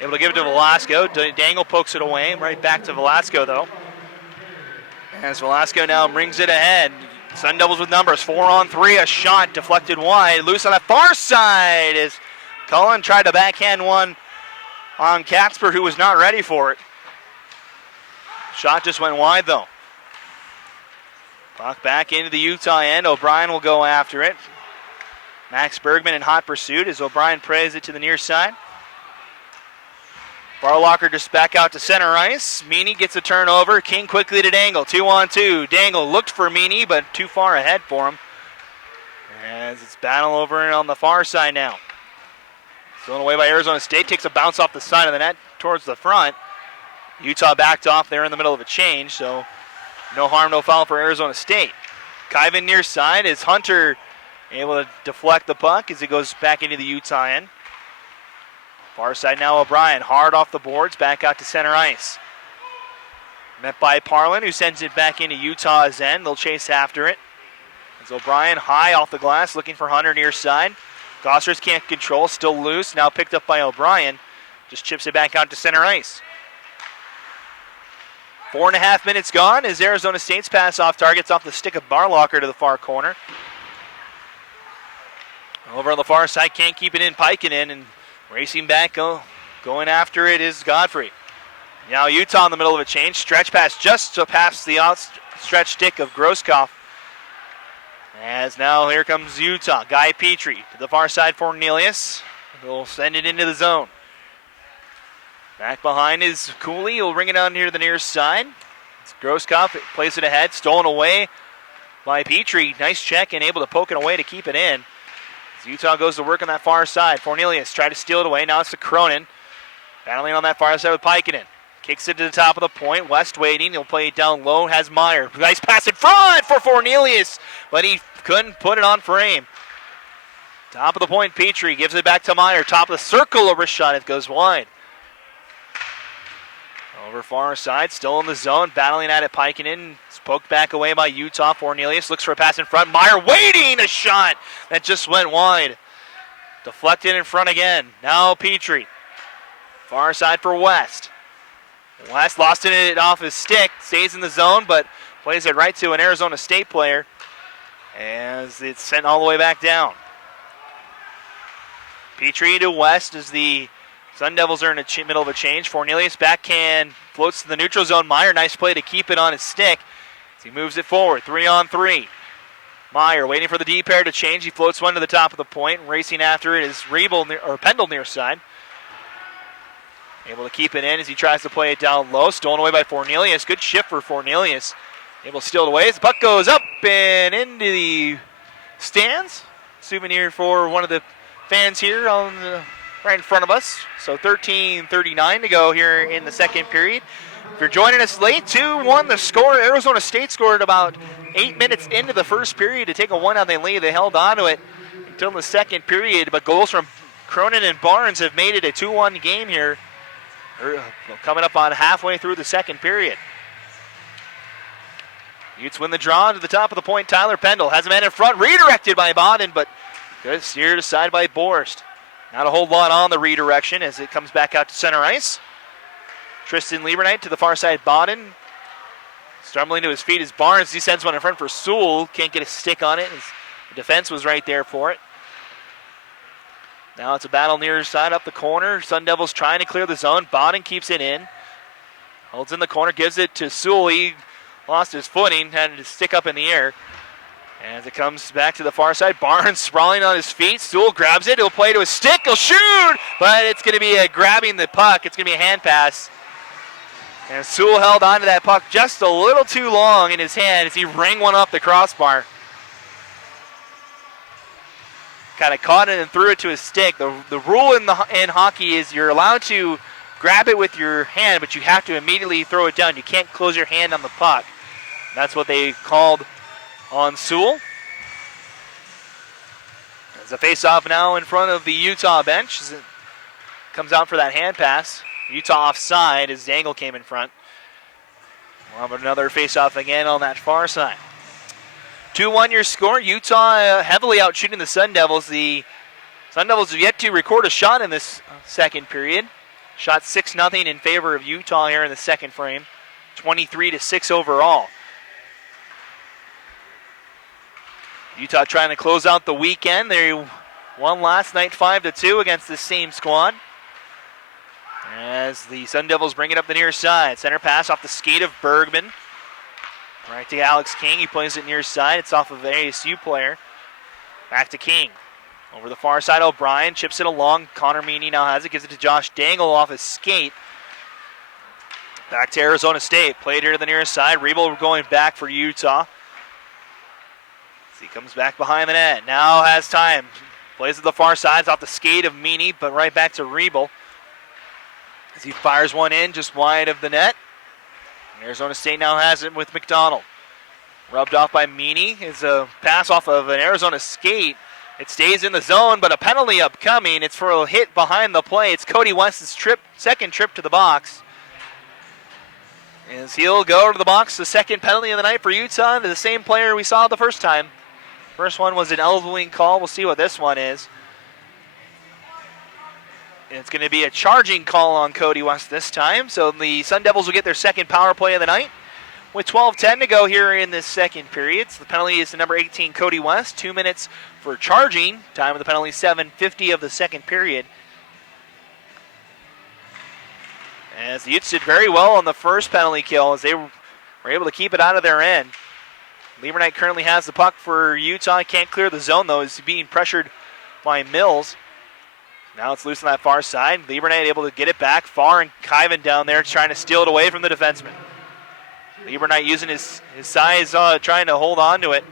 Able to give it to Velasco. Dangle pokes it away. Right back to Velasco though. As Velasco now brings it ahead. Sun Devils with numbers. 4-on-3. A shot deflected wide. Loose on the far side as Cullen tried to backhand one on Katzper, who was not ready for it. Shot just went wide though. Puck back into the Utah end. O'Brien will go after it. Max Bergman in hot pursuit as O'Brien prays it to the near side. Barlocker just back out to center ice. Meany gets a turnover. King quickly to Dangle. 2-on-2. Dangle looked for Meany, but too far ahead for him. As it's battle over on the far side now. Thrown away by Arizona State. Takes a bounce off the side of the net towards the front. Utah backed off there in the middle of a change, so no harm, no foul for Arizona State. Kyvan near side is Hunter able to deflect the puck as it goes back into the Utah end. Far side now O'Brien, hard off the boards, back out to center ice. Met by Parlin, who sends it back into Utah's end. They'll chase after it. As O'Brien high off the glass, looking for Hunter near side. Gossers can't control, still loose, now picked up by O'Brien. Just chips it back out to center ice. 4.5 minutes gone as Arizona State's pass off targets off the stick of Barlocker to the far corner. Over on the far side, can't keep it in, Peikkinen, and racing back, going after it is Godfrey. Now Utah in the middle of a change. Stretch pass just to pass the outstretched stick of Grosskopf. As now here comes Utah. Guy Petrie to the far side for Cornelius. He'll send it into the zone. Back behind is Cooley. He'll bring it down here to the near side. It's Grosskopf. Plays it ahead. Stolen away by Petrie. Nice check and able to poke it away to keep it in. As Utah goes to work on that far side. Fornelius tried to steal it away. Now it's to Cronin. Battling on that far side with Pikinen. Kicks it to the top of the point. West waiting. He'll play it down low. Has Meyer. Nice pass in front for Fornelius, but he couldn't put it on frame. Top of the point, Petrie gives it back to Meyer. Top of the circle, over shot. It goes wide. Over far side, still in the zone, battling at it. Pikinen. It's poked back away by Utah. Fornelius looks for a pass in front. Meyer waiting, a shot that just went wide. Deflected in front again. Now Petrie. Far side for West. West lost it off his stick. Stays in the zone, but plays it right to an Arizona State player as it's sent all the way back down. Petrie to West as the Sun Devils are in the middle of a change. Fornelius backhand floats to the neutral zone. Meyer, nice play to keep it on his stick as he moves it forward. 3-on-3. Meyer waiting for the D pair to change. He floats one to the top of the point. Racing after it is Pendle near side. Able to keep it in as he tries to play it down low. Stolen away by Fornelius. Good shift for Fornelius. Able to steal it away as the puck goes up and into the stands. Souvenir for one of the fans here right in front of us. So 13:39 to go here in the second period. If you're joining us late, 2-1 the score. Arizona State scored about 8 minutes into the first period to take a 1-0 lead. They held on to it until the second period, but goals from Cronin and Barnes have made it a 2-1 game here. Coming up on halfway through the second period. Utes win the draw to the top of the point. Tyler Pendle has a man in front, redirected by Bodden, but good steered aside by Borst. Not a whole lot on the redirection as it comes back out to center ice. Tristan Lieberknight to the far side. Bodden stumbling to his feet as Barnes. He sends one in front for Sewell. Can't get a stick on it. The defense was right there for it. Now it's a battle near side up the corner. Sun Devils trying to clear the zone. Bodden keeps it in. Holds in the corner, gives it to Sewell. He lost his footing, had to stick up in the air. As it comes back to the far side, Barnes sprawling on his feet. Sewell grabs it. He'll play to his stick. He'll shoot! But it's going to be grabbing the puck. It's going to be a hand pass. And Sewell held on to that puck just a little too long in his hand as he rang one up the crossbar. Kind of caught it and threw it to his stick. The rule in hockey is you're allowed to grab it with your hand, but you have to immediately throw it down. You can't close your hand on the puck. That's what they called on Sewell. There's a face-off now in front of the Utah bench as it comes out for that hand pass. Utah offside as Dangle came in front. We'll have another face-off again on that far side. 2-1 your score. Utah heavily out shooting the Sun Devils. The Sun Devils have yet to record a shot in this second period. Shot 6-0 in favor of Utah here in the second frame. 23-6 overall. Utah trying to close out the weekend. They won last night 5-2 against the same squad. As the Sun Devils bring it up the near side. Center pass off the skate of Bergman. Right to Alex King. He plays it near side. It's off of an ASU player. Back to King. Over the far side, O'Brien chips it along. Connor Meany now has it. Gives it to Josh Dangle off his skate. Back to Arizona State. Played here to the near side. Rebel going back for Utah. As he comes back behind the net. Now has time. Plays at the far side. It's off the skate of Meany, but right back to Rebel. As he fires one in just wide of the net. Arizona State now has it with McDonald. Rubbed off by Meany. It's a pass off of an Arizona skate. It stays in the zone, but a penalty upcoming. It's for a hit behind the play. It's Cody West's second trip to the box. As he'll go to the box, the second penalty of the night for Utah. To the same player we saw the first time. First one was an elbowing call. We'll see what this one is. And it's going to be a charging call on Cody West this time. So the Sun Devils will get their second power play of the night. With 12:10 to go here in this second period. So the penalty is to number 18, Cody West. 2 minutes for charging. Time of the penalty, 7:50 of the second period. As the Utes did very well on the first penalty kill as they were able to keep it out of their end. Lieberknight currently has the puck for Utah. Can't clear the zone, though. He's being pressured by Mills. Now it's loose on that far side. Lieberknight able to get it back far, and Kyvan down there trying to steal it away from the defenseman. Lieberknight using his size, trying to hold on to it.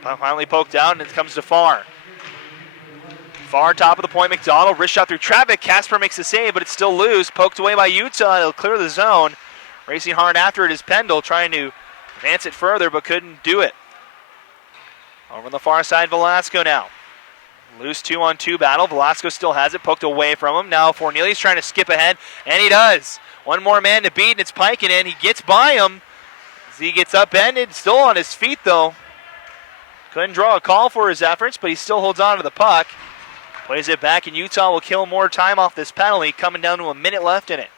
Finally poked out, and it comes to Farr. Far top of the point, McDonald. Wrist shot through traffic. Casper makes the save, but it's still loose. Poked away by Utah. It'll clear the zone. Racing hard after it is Pendle, trying to advance it further, but couldn't do it. Over on the far side, Velasco now. Loose 2-on-2 battle. Velasco still has it, poked away from him. Now Fornelius trying to skip ahead, and he does. One more man to beat, and it's Pikeinen. He gets by him as he gets upended. Still on his feet, though. Couldn't draw a call for his efforts, but he still holds on to the puck. Plays it back, and Utah will kill more time off this penalty, coming down to a minute left in it.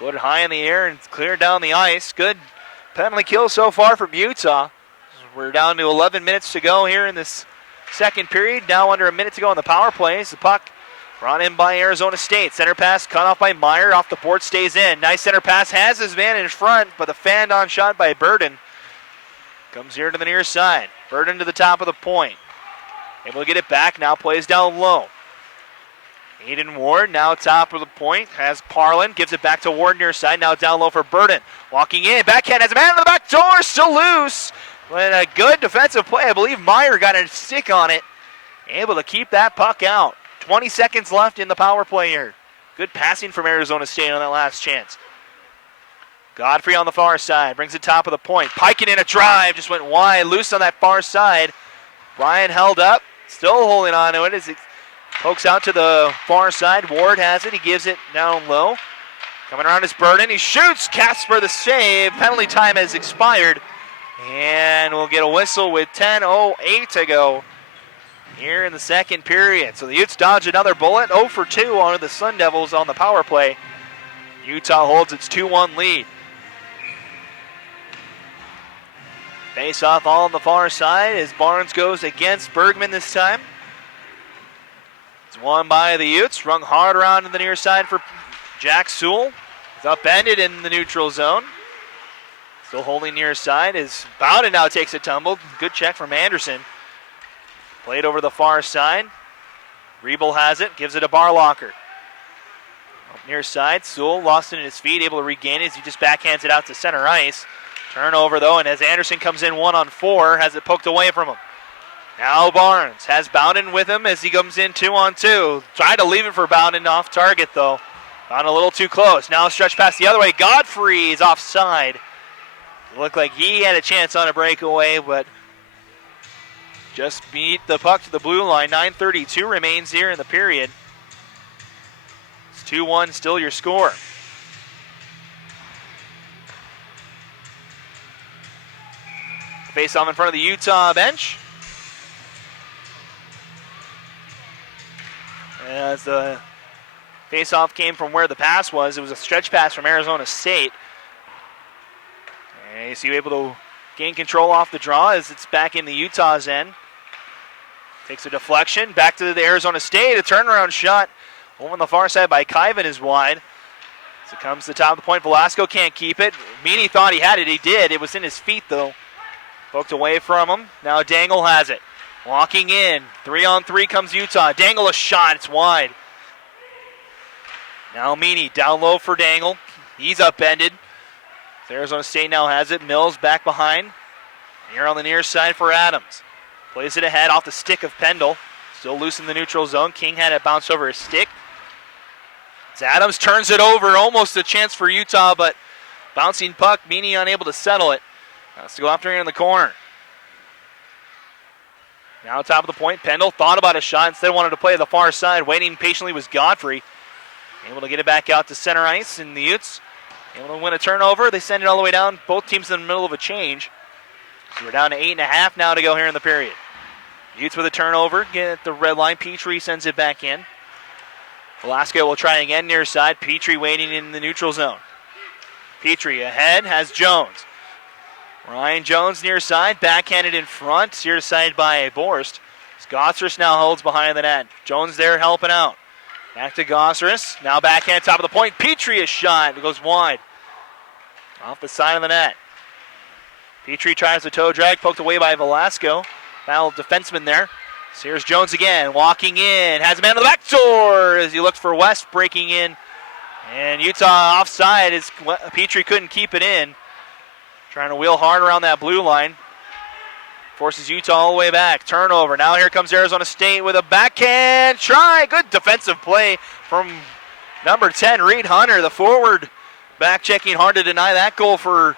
Put it high in the air and cleared down the ice. Good penalty kill so far from Utah. We're down to 11 minutes to go here in this second period. Now under a minute to go on the power plays. The puck brought in by Arizona State. Center pass cut off by Meyer. Off the board, stays in. Nice center pass. Has his man in front, but the fanned on shot by Burden comes here to the near side. Burden to the top of the point. Able to get it back. Now plays down low. Aiden Ward now top of the point. Has Parlin. Gives it back to Ward near side. Now down low for Burden. Walking in. Backhand has a man on the back door. Still loose. But a good defensive play. I believe Meyer got a stick on it. Able to keep that puck out. 20 seconds left in the power play here. Good passing from Arizona State on that last chance. Godfrey on the far side. Brings it top of the point. Piking in a drive. Just went wide. Loose on that far side. Bryan held up. Still holding on to it as it pokes out to the far side. Ward has it. He gives it down low. Coming around is Burden. He shoots. Casper the save. Penalty time has expired. And we'll get a whistle with 10:08 to go here in the second period. So the Utes dodge another bullet. 0 for 2 on the Sun Devils on the power play. Utah holds its 2-1 lead. Face off all on the far side as Barnes goes against Bergman this time. It's won by the Utes. Rung hard around to the near side for Jack Sewell. It's upended in the neutral zone. Still holding near side as Bowden now takes a tumble. Good check from Anderson. Played over the far side. Riebel has it, gives it to Barlocker. Up near side, Sewell lost it in his feet, able to regain it as he just backhands it out to center ice. Turnover though, and as Anderson comes in 1-on-4, has it poked away from him. Now Barnes has Bowden with him as he comes in 2-on-2. Tried to leave it for Bowden off target though. Found a little too close. Now stretch pass the other way. Godfrey is offside. Looked like he had a chance on a breakaway, but just beat the puck to the blue line. 9:32 remains here in the period. It's 2-1, still your score. Face off in front of the Utah bench. As the face-off came from where the pass was, it was a stretch pass from Arizona State. And so you're able to gain control off the draw as it's back in the Utah's end. Takes a deflection, back to the Arizona State. A turnaround shot over on the far side by Kyvan is wide. So it comes to the top of the point. Velasco can't keep it. Meany thought he had it. He did. It was in his feet, though. Poked away from him. Now Dangle has it. Walking in. 3-on-3 comes Utah. Dangle a shot. It's wide. Now Meany down low for Dangle. He's upended. Arizona State now has it. Mills back behind. Here on the near side for Adams. Plays it ahead off the stick of Pendle. Still loose in the neutral zone. King had it bounce over his stick. As Adams turns it over. Almost a chance for Utah, but bouncing puck. Meany unable to settle it. Has to go after here in the corner. Now top of the point. Pendle thought about a shot. Instead wanted to play the far side. Waiting patiently was Godfrey. Able to get it back out to center ice. And the Utes able to win a turnover. They send it all the way down. Both teams in the middle of a change. So we're down to 8.5 now to go here in the period. Utes with a turnover. Get the red line. Petrie sends it back in. Velasco will try again near side. Petrie waiting in the neutral zone. Petrie ahead has Jones. Ryan Jones near side. Backhanded in front. Steered aside by Borst. Gosseris now holds behind the net. Jones there helping out. Back to Gosseris. Now backhand top of the point. Petrie a shot. It goes wide. Off the side of the net. Petrie tries the toe drag. Poked away by Velasco. Foul defenseman there. So here's Jones again. Walking in. Has a man on the back door as he looks for West breaking in. And Utah offside as Petrie couldn't keep it in. Trying to wheel hard around that blue line. Forces Utah all the way back. Turnover. Now here comes Arizona State with a backhand try. Good defensive play from number 10, Reed Hunter, the forward. Back checking hard to deny that goal for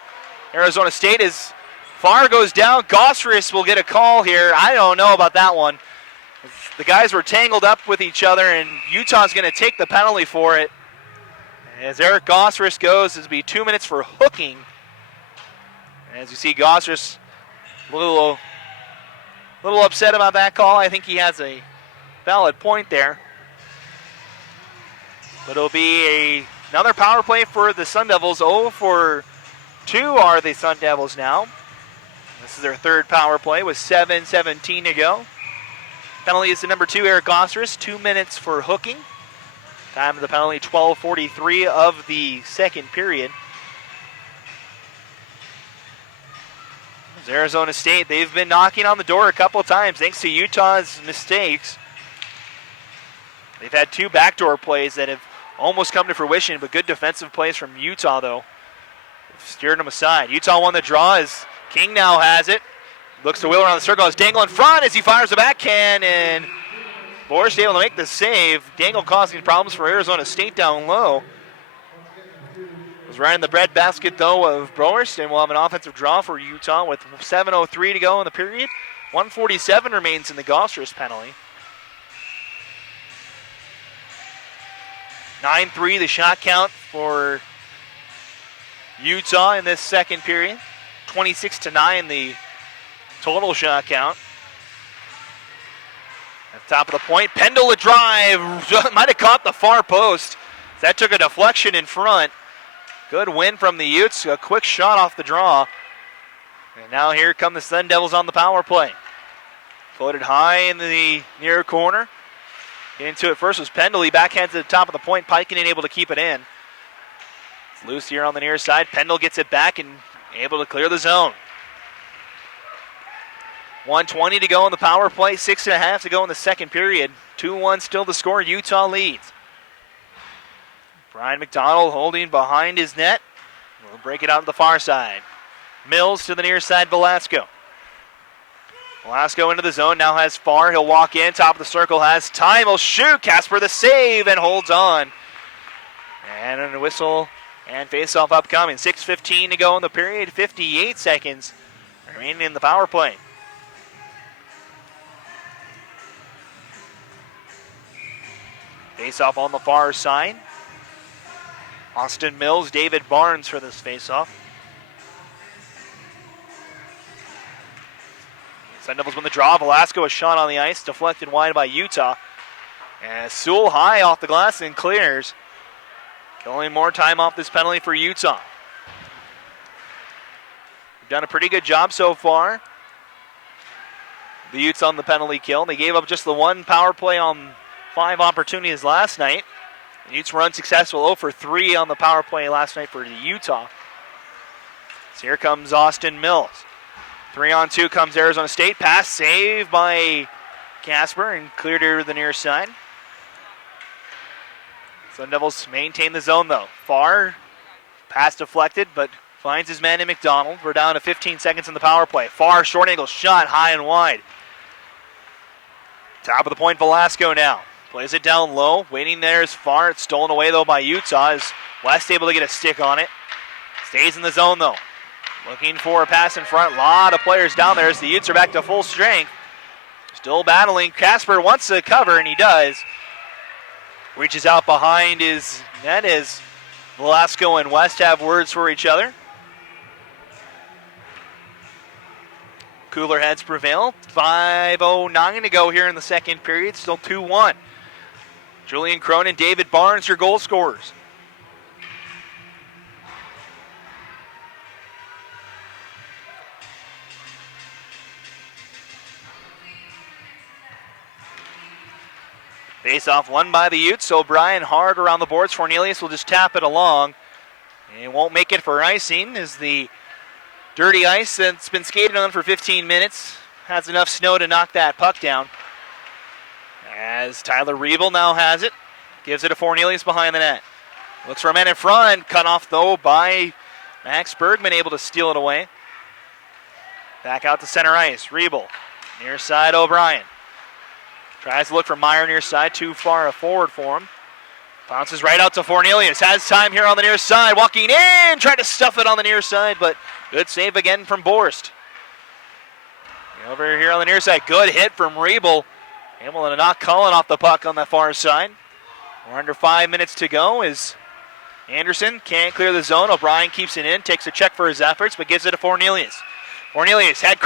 Arizona State as Farr goes down. Gosseris will get a call here. I don't know about that one. The guys were tangled up with each other, and Utah's going to take the penalty for it. As Eric Gosseris goes, it'll be 2 minutes for hooking. As you see, Gosseris a little upset about that call. I think he has a valid point there. But it'll be another power play for the Sun Devils. 0 for 2 are the Sun Devils now. This is their third power play with 7:17 to go. Penalty is to number 2, Eric Gosseris. 2 minutes for hooking. Time of the penalty, 12:43 of the second period. Arizona State, they've been knocking on the door a couple of times thanks to Utah's mistakes. They've had 2 backdoor plays that have almost come to fruition, but good defensive plays from Utah, though. Steered them aside. Utah won the draw as King now has it. Looks to wheel around the circle as Dangle in front as he fires the backhand, and Boris able to make the save. Dangle causing problems for Arizona State down low. Was right in the breadbasket, though, of Broerst, and we'll have an offensive draw for Utah with 7:03 to go in the period. 1:47 remains in the Gosseris penalty. 9-3 the shot count for Utah in this second period. 26-9 the total shot count. At the top of the point, Pendle a drive. Might have caught the far post. That took a deflection in front. Good win from the Utes. A quick shot off the draw. And now here come the Sun Devils on the power play. Floated high in the near corner. Into it first was Pendle. He backhands to the top of the point. Piken ain't able to keep it in. It's loose here on the near side. Pendle gets it back and able to clear the zone. 1:20 to go in the power play. 6.5 to go in the second period. 2-1 still the score. Utah leads. Brian McDonald holding behind his net. We'll break it out to the far side. Mills to the near side, Velasco. Velasco into the zone, now has Farr. He'll walk in, top of the circle, has time. He'll shoot. Casper the save and holds on. And a whistle and face-off upcoming. 6:15 to go in the period. 58 seconds remaining in the power play. Face-off on the far side. Austin Mills, David Barnes for this face-off. Sun Devils win the draw. Velasco a shot on the ice, deflected wide by Utah. And Sewell high off the glass and clears. Killing more time off this penalty for Utah. We've done a pretty good job so far. The Utes on the penalty kill. They gave up just the one power play on 5 opportunities last night. The Utes were unsuccessful, 0 for 3 on the power play last night for the Utah. So here comes Austin Mills. 3-on-2 comes Arizona State. Pass saved by Casper and cleared to the near side. Sun Devils maintain the zone though. Farr, pass deflected, but finds his man in McDonald. We're down to 15 seconds in the power play. Farr, short angle shot, high and wide. Top of the point, Velasco now. Plays it down low. Waiting there is Farr. It's stolen away, though, by Utah. Is West able to get a stick on it. Stays in the zone, though. Looking for a pass in front. A lot of players down there as the Utes are back to full strength. Still battling. Casper wants to cover, and he does. Reaches out behind his net as Velasco and West have words for each other. Cooler heads prevail. 5:09 to go here in the second period. Still 2-1. Julian Cronin, David Barnes, your goal scorers. Face-off won by the Utes. So O'Brien hard around the boards. Cornelius will just tap it along. And won't make it for icing as the dirty ice that's been skated on for 15 minutes has enough snow to knock that puck down. As Tyler Revel now has it. Gives it to Cornelius behind the net. Looks for a man in front. Cut off, though, by Max Bergman, able to steal it away. Back out to center ice. Riebel. Near side O'Brien. Tries to look for Meyer near side. Too far forward for him. Bounces right out to Fornelius. Has time here on the near side. Walking in. Tried to stuff it on the near side, but good save again from Borst. Over here on the near side. Good hit from Riebel. Able to knock Cullen off the puck on the far side. We're under 5 minutes to go as Anderson can't clear the zone. O'Brien keeps it in. Takes a check for his efforts, but gives it to Fornelius. Fornelius had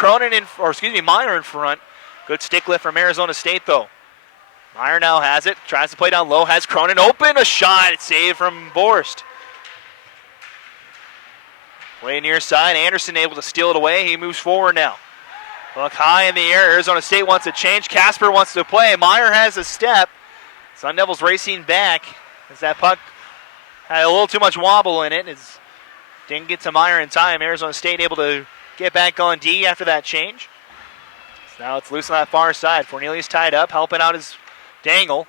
Meyer in front. Good stick lift from Arizona State, though. Meyer now has it. Tries to play down low. Has Cronin open. A shot. It's saved from Borst. Way near side. Anderson able to steal it away. He moves forward now. Look high in the air. Arizona State wants to change. Casper wants to play. Meyer has a step. Sun Devils racing back as that puck had a little too much wobble in it. Didn't get to Meyer in time. Arizona State able to get back on D after that change. So now it's loose on that far side. Fornelius tied up, helping out his Dangle.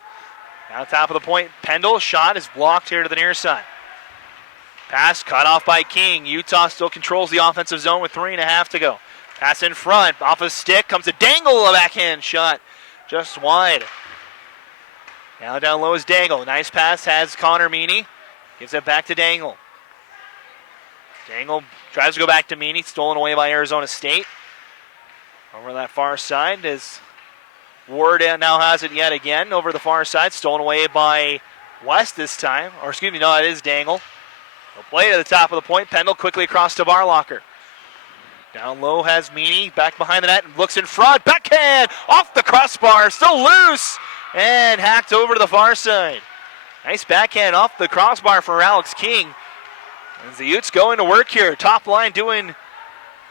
Now top of the point, Pendle. Shot is blocked here to the near side. Pass cut off by King. Utah still controls the offensive zone with 3.5 to go. Pass in front, off a stick, comes a Dangle, a backhand shot, just wide. Now down low is Dangle. Nice pass, has Connor Meany. Gives it back to Dangle. Dangle tries to go back to Meany, stolen away by Arizona State. Over that far side as Ward now has it yet again over the far side, stolen away by West this time. Or excuse me, no, it is Dangle. They'll play to the top of the point. Pendle quickly across to Barlocker. Down low has Meany, back behind the net, looks in front, backhand, off the crossbar, still loose, and hacked over to the far side. Nice backhand off the crossbar for Alex King. As the Utes going to work here, top line doing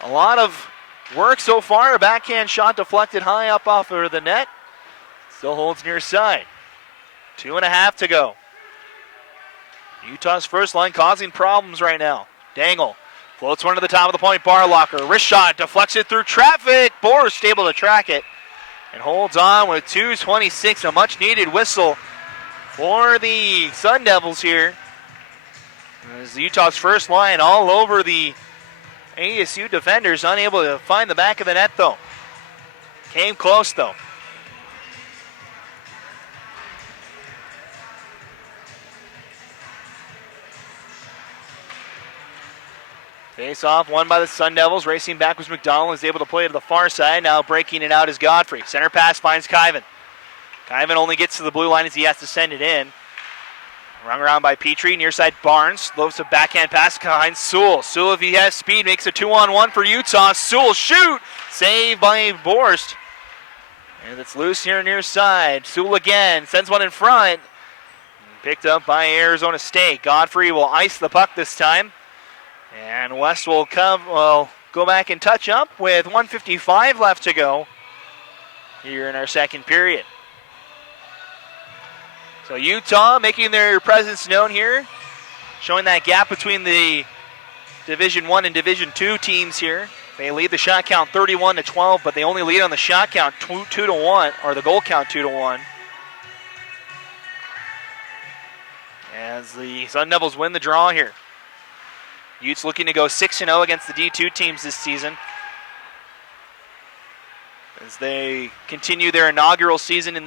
a lot of work so far. A backhand shot deflected high up off of the net. Still holds near side. 2.5 to go. Utah's first line causing problems right now. Dangle. Floats one to the top of the point, Barlocker. Wrist shot, deflects it through traffic. Borst able to track it and holds on with 2:26. A much-needed whistle for the Sun Devils here. As Utah's first line all over the ASU defenders, unable to find the back of the net, though. Came close, though. Face off, won by the Sun Devils. Racing back was McDonald. Is able to play to the far side. Now breaking it out is Godfrey. Center pass finds Kyvan. Kyvan only gets to the blue line as he has to send it in. Rung around by Petrie. Near side Barnes. Loves a backhand pass behind Sewell. Sewell, if he has speed, makes a 2-on-1 for Utah. Sewell shoot. Saved by Borst. And it's loose here near side. Sewell again. Sends one in front. Picked up by Arizona State. Godfrey will ice the puck this time. And West will go back and touch up with 1:55 left to go here in our second period. So Utah making their presence known here, showing that gap between the Division I and Division II teams here. They lead the shot count 31-12, but they only lead on the shot count 2-1, or the goal count 2-1. As the Sun Devils win the draw here. Utes looking to go 6-0 against the D2 teams this season as they continue their inaugural season in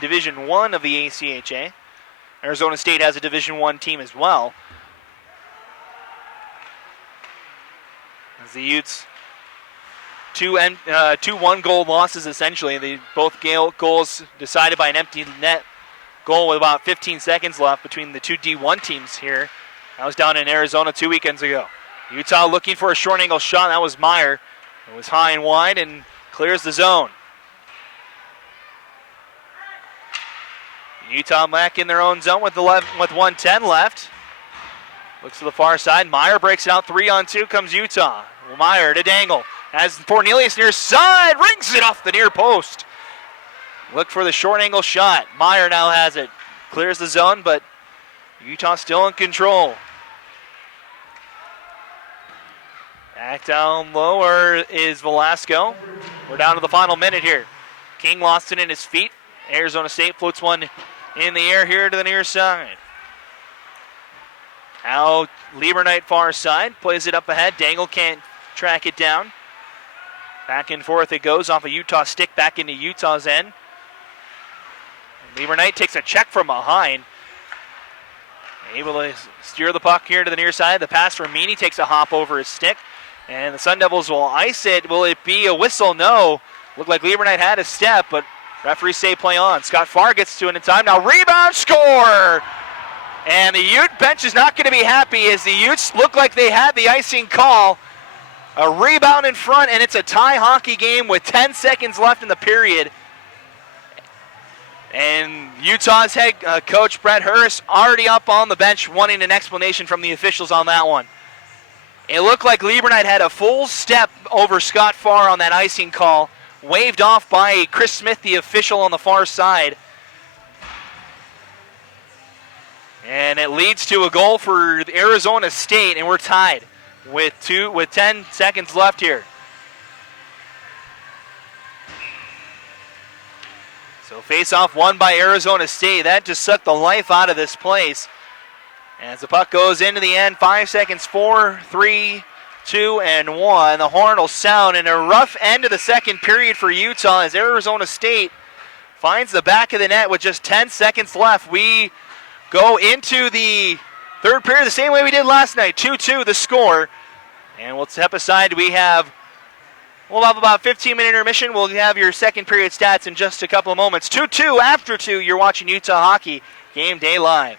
Division I of the ACHA. Arizona State has a Division I team as well. As the Utes, two 1-goal losses essentially. They both goals decided by an empty net goal with about 15 seconds left between the two D1 teams here. That was down in Arizona 2 weekends ago. Utah looking for a short angle shot. That was Meyer. It was high and wide and clears the zone. Utah back in their own zone with 1:10 left. Looks to the far side. Meyer breaks it out 3-on-2. Comes Utah. Meyer to Dangle. Has Cornelius near side. Rings it off the near post. Look for the short angle shot. Meyer now has it. Clears the zone, but Utah still in control. Back down lower is Velasco. We're down to the final minute here. King lost it in his feet. Arizona State floats one in the air here to the near side. Now Liebernite far side. Plays it up ahead. Dangle can't track it down. Back and forth it goes off a Utah stick back into Utah's end. Lieber Knight takes a check from behind. Able to steer the puck here to the near side. The pass from Meany takes a hop over his stick. And the Sun Devils will ice it. Will it be a whistle? No. Looked like Lieber Knight had a step, but referees say play on. Scott Farr gets to it in time. Now rebound, score! And the Ute bench is not going to be happy as the Utes look like they had the icing call. A rebound in front, and it's a tie hockey game with 10 seconds left in the period. And Utah's head coach, Brett Hurst, already up on the bench wanting an explanation from the officials on that one. It looked like Lieber Knight had a full step over Scott Farr on that icing call, waved off by Chris Smith, the official on the far side. And it leads to a goal for Arizona State, and we're tied with 10 seconds left here. So face-off won by Arizona State. That just sucked the life out of this place. As the puck goes into the end, 5 seconds, 4, 3, 2, and 1. The horn will sound, and a rough end of the second period for Utah as Arizona State finds the back of the net with just 10 seconds left. We go into the third period the same way we did last night, 2-2 the score. And we'll step aside. We'll have about 15-minute intermission. We'll have your second period stats in just a couple of moments. 2-2 after 2, you're watching Utah Hockey Game Day Live.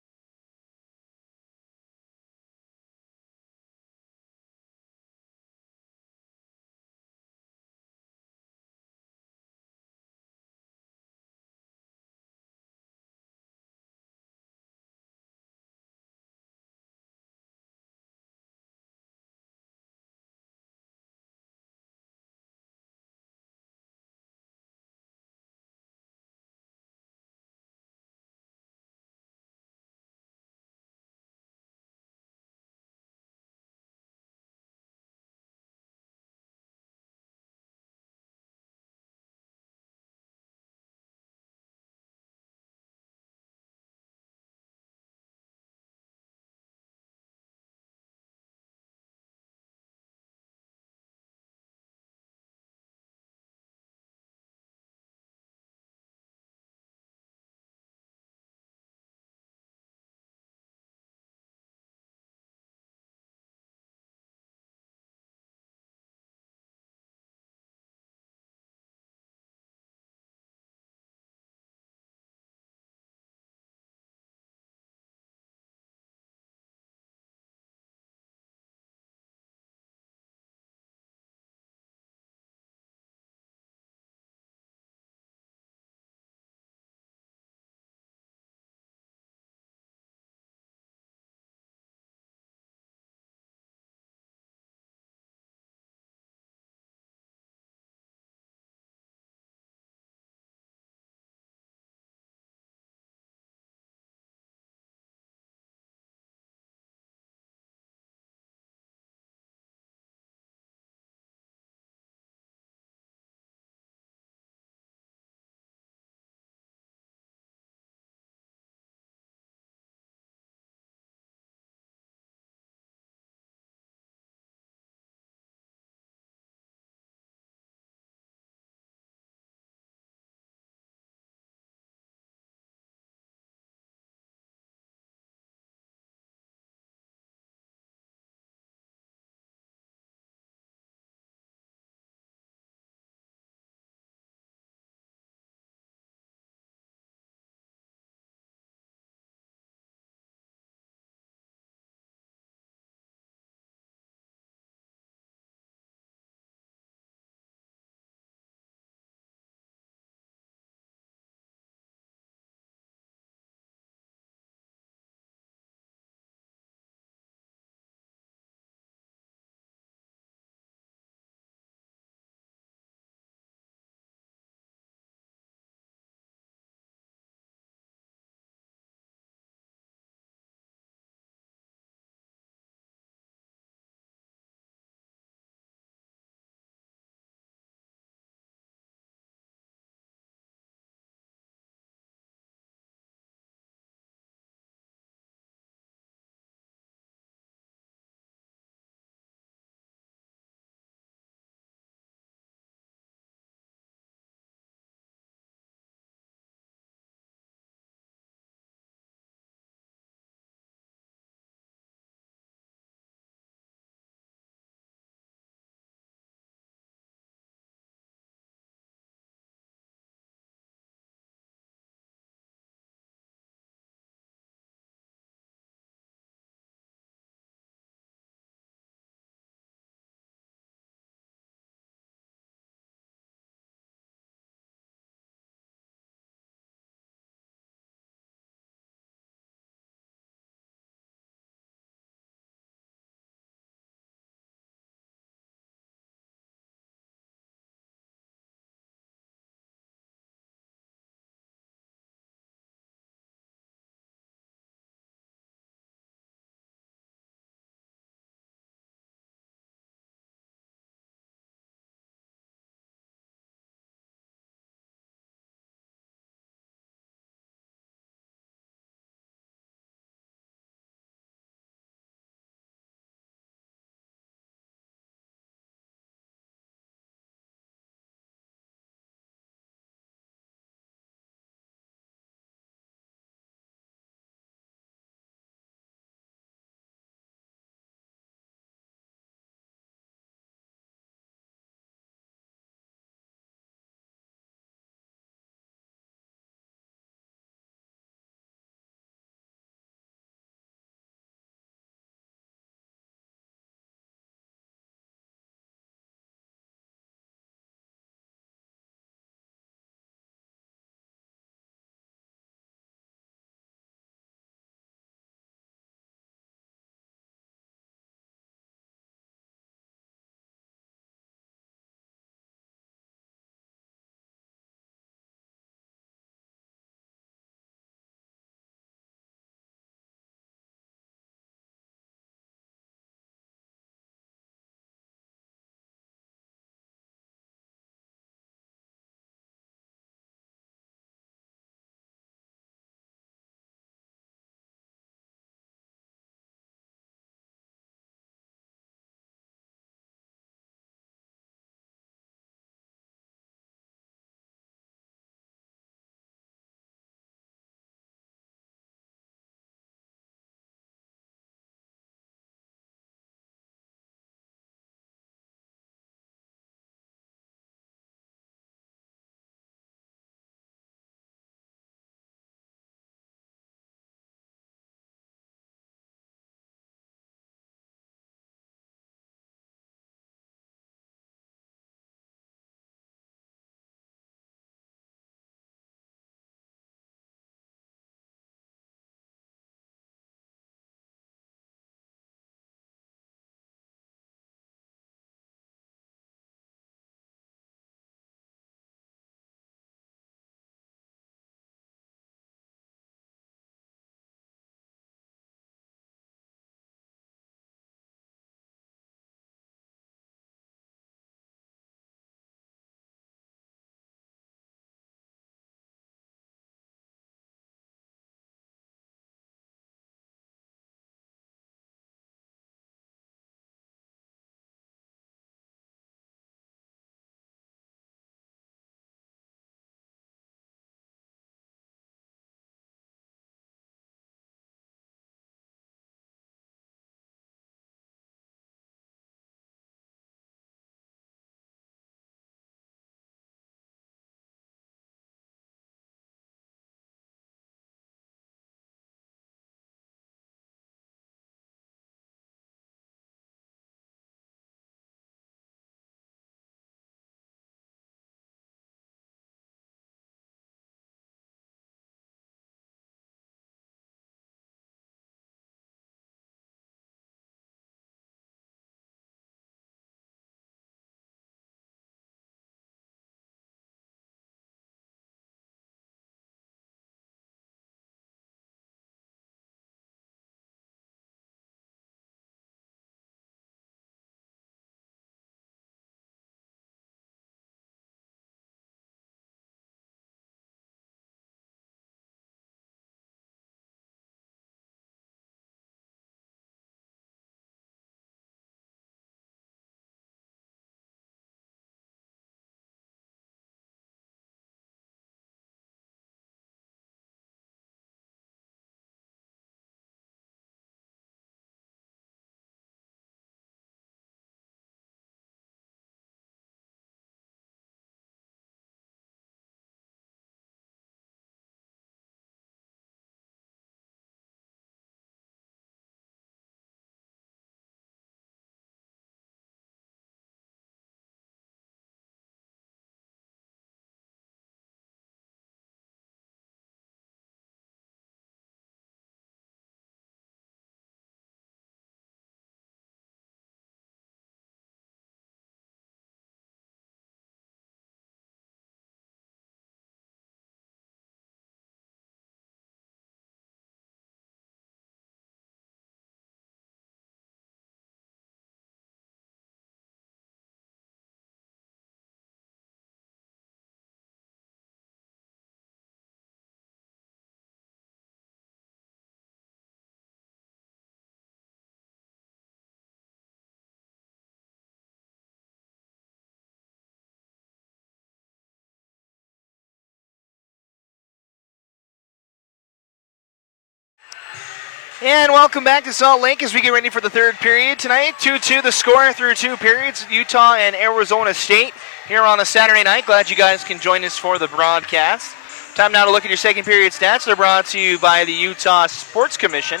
And welcome back to Salt Lake as we get ready for the third period tonight. 2-2 the score through 2 periods. Utah and Arizona State here on a Saturday night. Glad you guys can join us for the broadcast. Time now to look at your second period stats. They're brought to you by the Utah Sports Commission.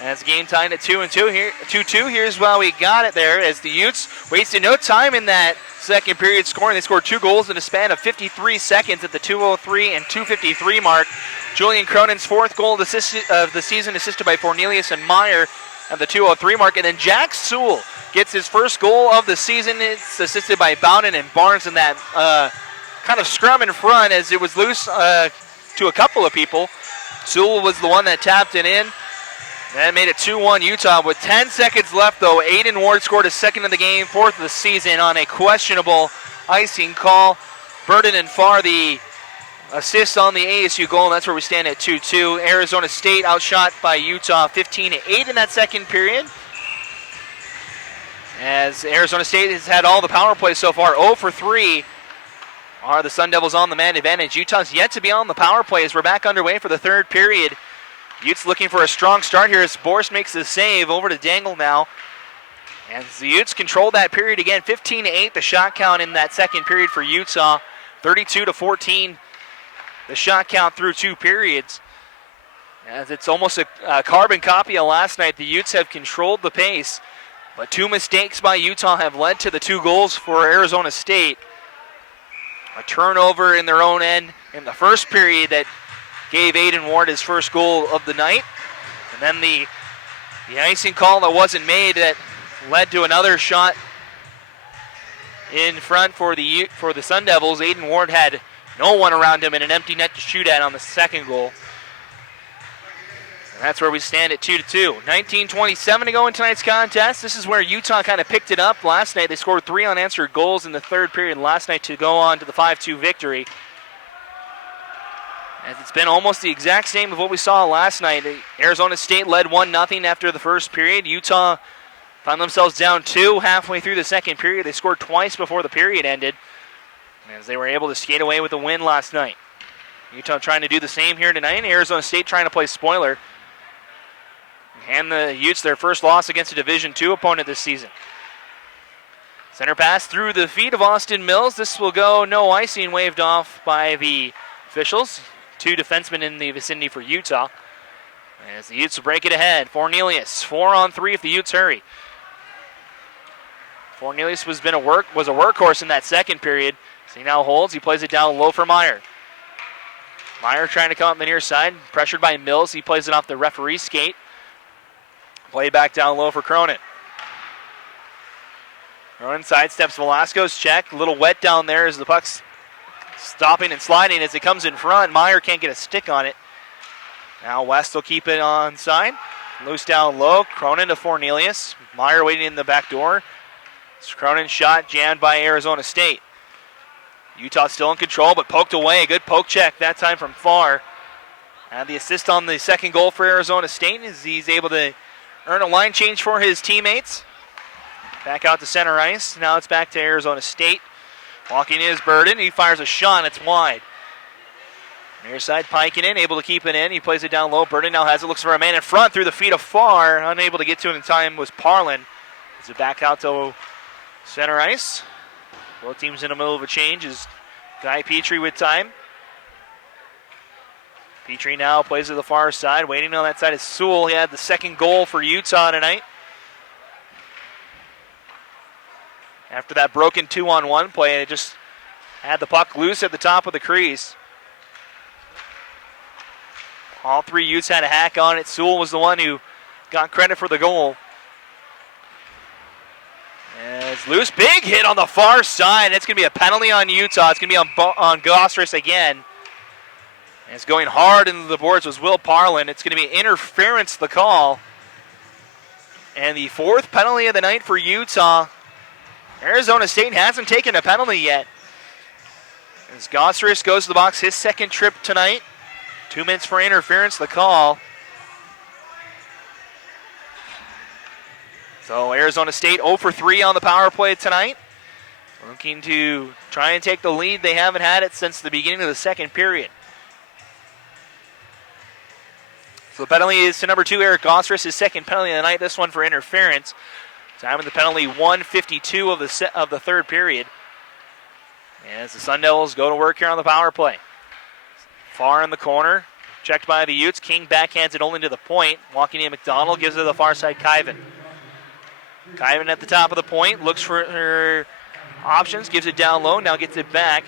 As game tied at 2-2 here. 2-2. Here's why we got it there as the Utes wasted no time in that second period scoring. They scored 2 goals in a span of 53 seconds at the 2:03 and 2:53 mark. Julian Cronin's 4th goal of the season, assisted by Fornelius and Meyer at the 2:03 mark. And then Jack Sewell gets his first goal of the season. It's assisted by Bowden and Barnes in that kind of scrum in front as it was loose to a couple of people. Sewell was the one that tapped it in. That made it 2-1 Utah. With 10 seconds left, though, Aiden Ward scored his 2nd of the game, 4th of the season on a questionable icing call. Burden and Farr the assist on the ASU goal, and that's where we stand at 2-2. Arizona State outshot by Utah 15-8 in that second period. As Arizona State has had all the power plays so far, 0 for 3 are the Sun Devils on the man advantage. Utah's yet to be on the power play as we're back underway for the third period. Utes looking for a strong start here as Borst makes the save over to Dangle now. And the Utes control that period again, 15-8 the shot count in that second period for Utah, 32-14 the shot count through 2 periods. As it's almost a carbon copy of last night, the Utes have controlled the pace, but 2 mistakes by Utah have led to the 2 goals for Arizona State. A turnover in their own end in the first period that gave Aiden Ward his first goal of the night. And then the icing call that wasn't made that led to another shot in front for the Sun Devils. Aiden Ward had no one around him and an empty net to shoot at on the second goal. And that's where we stand at 2-2. 19:27 to go in tonight's contest. This is where Utah kind of picked it up last night. They scored 3 unanswered goals in the third period last night to go on to the 5-2 victory. As it's been almost the exact same of what we saw last night. Arizona State led 1-0 after the first period. Utah found themselves down 2 halfway through the second period. They scored twice before the period ended, as they were able to skate away with a win last night. Utah trying to do the same here tonight. Arizona State trying to play spoiler. Hand the Utes their first loss against a Division II opponent this season. Center pass through the feet of Austin Mills. This will go no icing, waved off by the officials. 2 defensemen in the vicinity for Utah. As the Utes break it ahead. Fornelius, 4-on-3 if the Utes hurry. Fornelius was a workhorse in that second period. So he now holds. He plays it down low for Meyer. Meyer trying to come up the near side. Pressured by Mills. He plays it off the referee's skate. Play back down low for Cronin. Cronin sidesteps Velasco's check. A little wet down there as the puck's stopping and sliding as it comes in front. Meyer can't get a stick on it. Now West will keep it on side. Loose down low. Cronin to Fornelius. Meyer waiting in the back door. Cronin's shot jammed by Arizona State. Utah still in control, but poked away. A good poke check that time from Farr. And the assist on the second goal for Arizona State is he's able to earn a line change for his teammates. Back out to center ice. Now it's back to Arizona State. Walking in is Burden. He fires a shot. It's wide. Near side, Pikinen, able to keep it in. He plays it down low. Burden now has it. Looks for a man in front through the feet of Farr. Unable to get to it in time was Parlin. Is it back out to center ice? Both teams in the middle of a change is Guy Petrie with time. Petrie now plays to the far side. Waiting on that side is Sewell. He had the second goal for Utah tonight. After that broken 2-on-1 play, it just had the puck loose at the top of the crease. All 3 Utes had a hack on it. Sewell was the one who got credit for the goal. And it's loose. Big hit on the far side. It's going to be a penalty on Utah. It's going to be on Gostris again. And it's going hard into the boards was Will Parlin. It's going to be interference, the call. And the 4th penalty of the night for Utah. Arizona State hasn't taken a penalty yet. As Gostris goes to the box, his 2nd trip tonight. 2 minutes for interference, the call. So Arizona State 0 for 3 on the power play tonight. Looking to try and take the lead. They haven't had it since the beginning of the second period. So the penalty is to number 2, Eric Gostris, his second penalty of the night. This one for interference. Time of the penalty, 1:52 of the third period. As the Sun Devils go to work here on the power play. Far in the corner, checked by the Utes. King backhands it only to the point. Walking in McDonald gives it to the far side, Kyvan. Kyvan at the top of the point, looks for her options, gives it down low, now gets it back.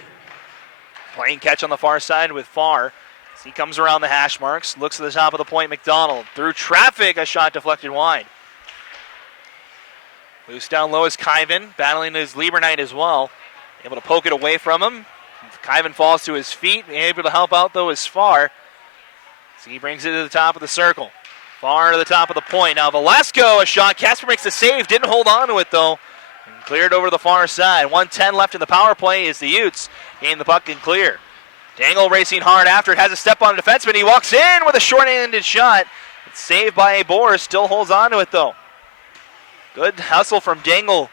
Playing catch on the far side with Farr. As he comes around the hash marks, looks at the top of the point, McDonald. Through traffic, a shot deflected wide. Loose down low is Kyvan, battling his Lieberknight as well. Able to poke it away from him. Kyvan falls to his feet. Able to help out, though, is Farr. So he brings it to the top of the circle. Farr to the top of the point. Now Velasco, a shot. Casper makes the save. Didn't hold on to it, though. And cleared over the far side. 1:10 left in the power play as the Utes gain the puck and clear. Dangle racing hard after it. Has a step on a defenseman. He walks in with a short-handed shot. It's saved by Boris. Still holds on to it, though. Good hustle from Dangle.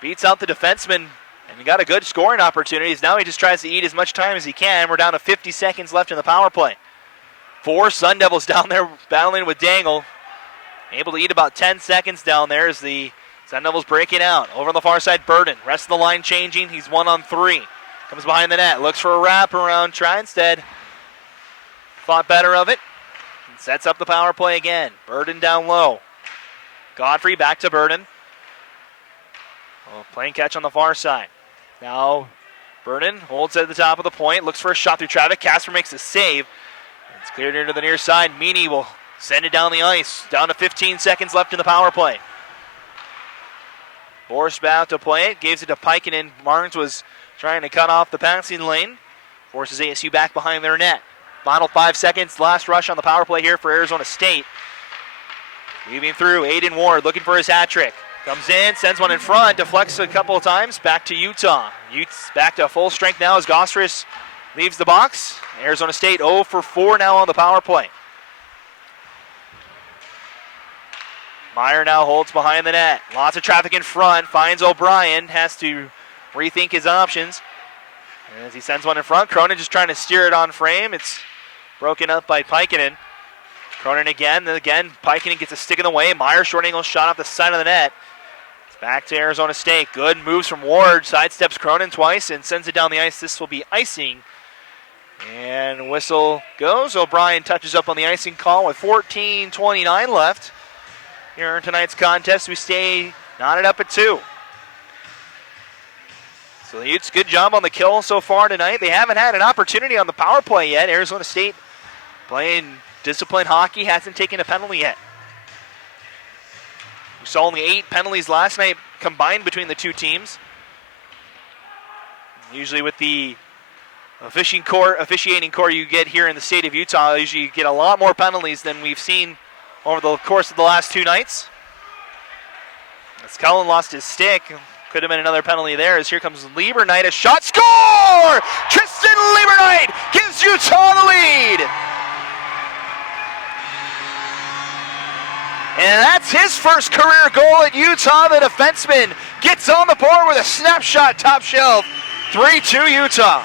Beats out the defenseman. And he got a good scoring opportunities. Now he just tries to eat as much time as he can. We're down to 50 seconds left in the power play. 4 Sun Devils down there battling with Dangle. Able to eat about 10 seconds down there as the Sun Devils break it out. Over on the far side, Burden. Rest of the line changing. He's 1-on-3. Comes behind the net. Looks for a wraparound. Try instead. Thought better of it. And sets up the power play again. Burden down low. Godfrey back to Burden. Playing catch on the far side. Now Burden holds at the top of the point. Looks for a shot through traffic. Casper makes a save. It's cleared into the near side. Meany will send it down the ice. Down to 15 seconds left in the power play. Boris about to play it. Gives it to Pikinen. Barnes was trying to cut off the passing lane. Forces ASU back behind their net. Final 5 seconds. Last rush on the power play here for Arizona State. Weaving through. Aiden Ward looking for his hat trick. Comes in, sends one in front, deflects a couple of times, back to Utah. Utes back to full strength now as Gostris leaves the box. Arizona State 0 for 4 now on the power play. Meyer now holds behind the net. Lots of traffic in front, finds O'Brien, has to rethink his options. As he sends one in front, Cronin just trying to steer it on frame. It's broken up by Pikinen. Cronin again, Pikinen gets a stick in the way. Meyer short angle shot off the side of the net. Back to Arizona State. Good moves from Ward. Sidesteps Cronin twice and sends it down the ice. This will be icing. And whistle goes. O'Brien touches up on the icing call with 14:29 left. Here in tonight's contest, we stay knotted up at 2. So the Utes, good job on the kill so far tonight. They haven't had an opportunity on the power play yet. Arizona State playing disciplined hockey, hasn't taken a penalty yet. We saw only 8 penalties last night combined between the two teams. Usually with the officiating core you get here in the state of Utah, usually you get a lot more penalties than we've seen over the course of the last 2 nights. As Cullen lost his stick, could have been another penalty there as here comes Lieberknight, a shot, score! Tristan Lieberknight gives Utah the lead! And that's his first career goal at Utah. The defenseman gets on the board with a snapshot top shelf. 3-2 Utah.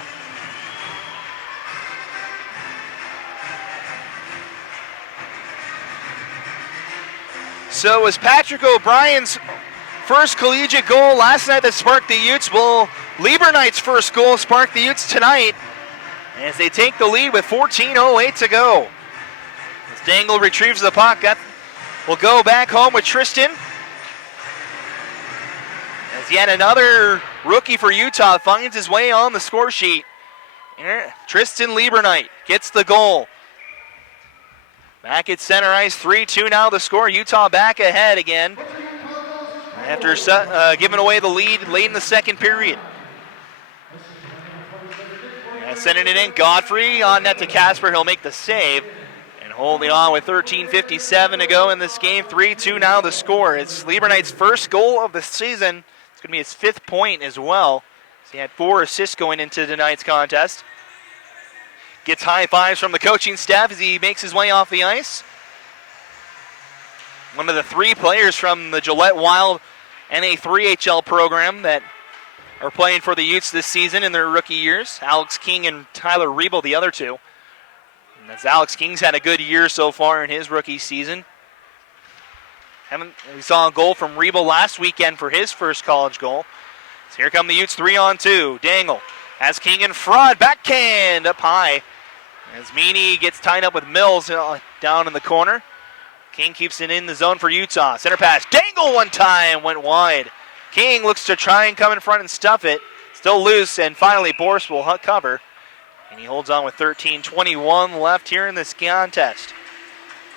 So it was Patrick O'Brien's first collegiate goal last night that sparked the Utes. Will Lieberknight's first goal spark the Utes tonight as they take the lead with 14:08 to go. As Dangle retrieves the puck, will go back home with Tristan. As yet another rookie for Utah finds his way on the score sheet. Tristan Lieberknight gets the goal. Back at center ice, 3-2 now the score. Utah back ahead again after giving away the lead late in the second period. Sending it in, Godfrey on net to Casper. He'll make the save. Holding on with 13:57 to go in this game. 3-2 now the score. It's Lieberknight's first goal of the season. It's going to be his 5th point as well. So he had 4 assists going into tonight's contest. Gets high fives from the coaching staff as he makes his way off the ice. One of the 3 players from the Gillette Wild NA3HL program that are playing for the Utes this season in their rookie years. Alex King and Tyler Riebel, the other 2. And as Alex King's had a good year so far in his rookie season. We saw a goal from Rebo last weekend for his first college goal. So here come the Utes 3-on-2. Dangle has King in front. Backhand up high. As Meany gets tied up with Mills down in the corner. King keeps it in the zone for Utah. Center pass. Dangle one time. Went wide. King looks to try and come in front and stuff it. Still loose. And finally Boris will cover. And he holds on with 13:21 left here in this contest.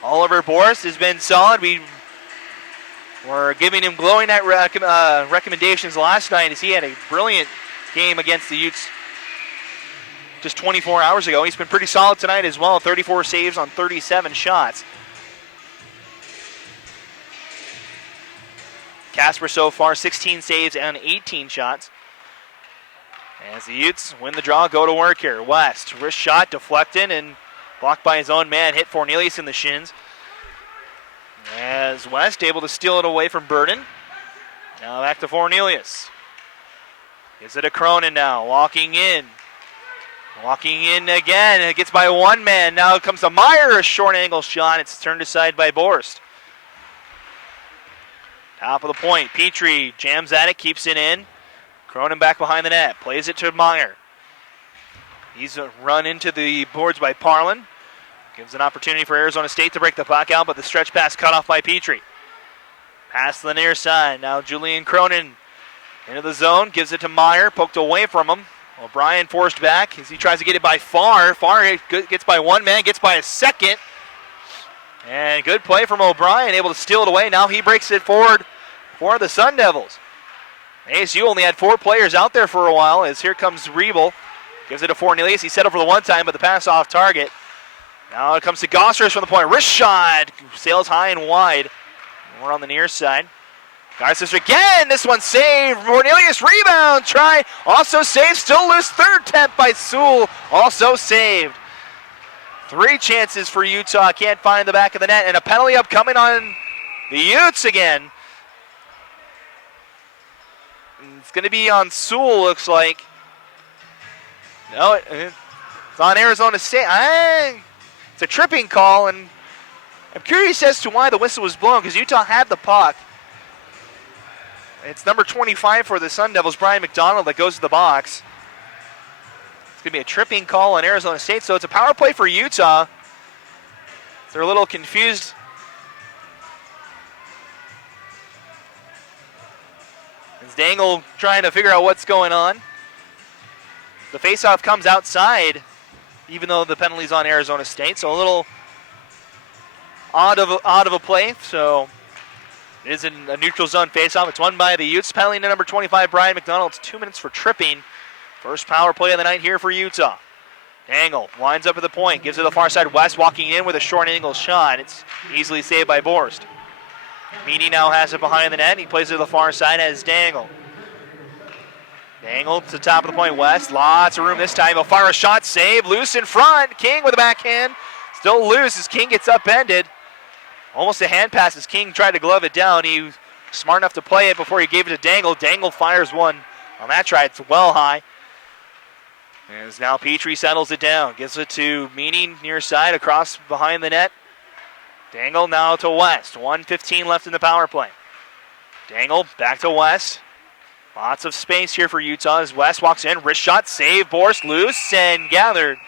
Oliver Boris has been solid. We're giving him glowing recommendations last night as he had a brilliant game against the Utes just 24 hours ago. He's been pretty solid tonight as well. 34 saves on 37 shots. Casper so far 16 saves and 18 shots. As the Utes win the draw, go to work here. West, wrist shot deflected and blocked by his own man. Hit Fornelius in the shins. As West able to steal it away from Burden. Now back to Fornelius. Gives it to Cronin now, walking in. Walking in again, it gets by one man. Now comes to Meyer, a short angle shot. It's turned aside by Borst. Top of the point, Petrie jams at it, keeps it in. Cronin back behind the net, plays it to Meyer. He's run into the boards by Parlin. Gives an opportunity for Arizona State to break the puck out, but the stretch pass cut off by Petrie. Pass to the near side. Now Julian Cronin into the zone, gives it to Meyer, poked away from him. O'Brien forced back as he tries to get it by Farr. Farr gets by one man, gets by a second. And good play from O'Brien, able to steal it away. Now he breaks it forward for the Sun Devils. ASU only had 4 players out there for a while as here comes Riebel. Gives it to Fornelius. He set up for the one time, but the pass off target. Now it comes to Gossers from the point. Wrist shot. Sails high and wide. We're on the near side. Gossers again. This one saved. Cornelius rebound. Try. Also saved. Still loose. Third attempt by Sewell. Also saved. 3 chances for Utah. Can't find the back of the net. And a penalty upcoming on the Utes again. It's going to be on Sewell, looks like. No, it's on Arizona State. It's a tripping call, and I'm curious as to why the whistle was blown because Utah had the puck. It's number 25 for the Sun Devils, Brian McDonald, that goes to the box. It's going to be a tripping call on Arizona State, so it's a power play for Utah. They're a little confused. It's Dangle trying to figure out what's going on. The faceoff comes outside, even though the penalty's on Arizona State, so a little odd of a play. So it is a neutral zone faceoff. It's won by the Utes. Penalty to number 25, Brian McDonald. It's 2 minutes for tripping. First power play of the night here for Utah. Dangle winds up at the point, gives it to the far side. West walking in with a short angle shot. It's easily saved by Borst. Meany now has it behind the net. He plays it to the far side as Dangle. Dangle to the top of the point. West, lots of room this time. He'll fire a shot, save, loose in front. King with a backhand. Still loose as King gets upended. Almost a hand pass as King tried to glove it down. He was smart enough to play it before he gave it to Dangle. Dangle fires one on that try. It's well high. As now Petrie settles it down. Gives it to Meany near side across behind the net. Dangle now to West. 1:15 left in the power play. Dangle back to West. Lots of space here for Utah as West walks in. Wrist shot, save, Borst loose and gathered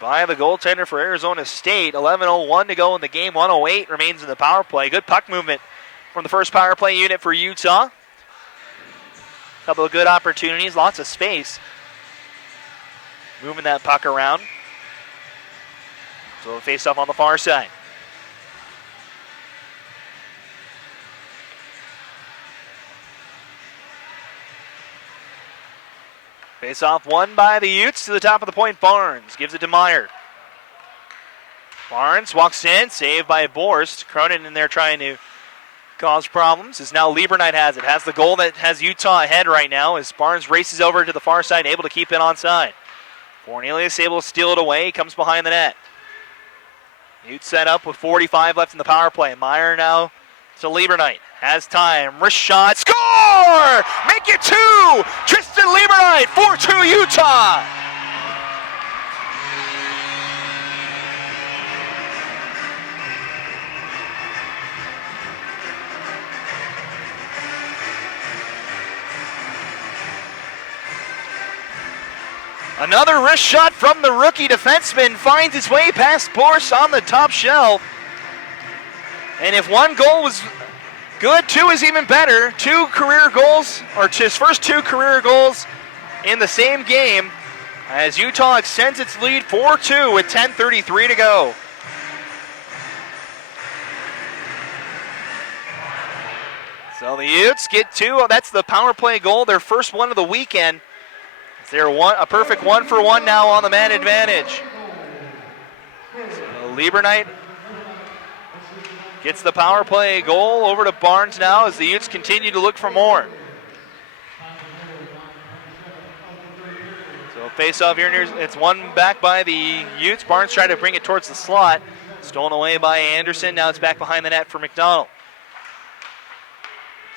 by the goaltender for Arizona State. 11:01 to go in the game. 1:08 remains in the power play. Good puck movement from the first power play unit for Utah. Couple of good opportunities, lots of space. Moving that puck around. So face off on the far side. Face off won by the Utes to the top of the point. Barnes gives it to Meyer. Barnes walks in, saved by Borst. Cronin in there trying to cause problems. As now Lieberknight has it. Has the goal that has Utah ahead right now as Barnes races over to the far side, able to keep it onside. Cornelius able to steal it away. He comes behind the net. Utes set up with 45 left in the power play. Meyer now to Lieberknight. Has time. Wrist shot. Score! Make it 2! Tristan Lieberknight, 4-2 Utah! Another wrist shot from the rookie defenseman finds its way past Borst on the top shelf. And if one goal was good, two is even better. 2 career goals, or his first 2 career goals in the same game, as Utah extends its lead 4-2 with 10:33 to go. So the Utes get 2. That's the power play goal, their first one of the weekend. They're a perfect 1-for-1 now on the man advantage. So Lieberknight gets the power play goal over to Barnes now as the Utes continue to look for more. So face off here, it's one back by the Utes. Barnes tried to bring it towards the slot. Stolen away by Anderson. Now it's back behind the net for McDonald.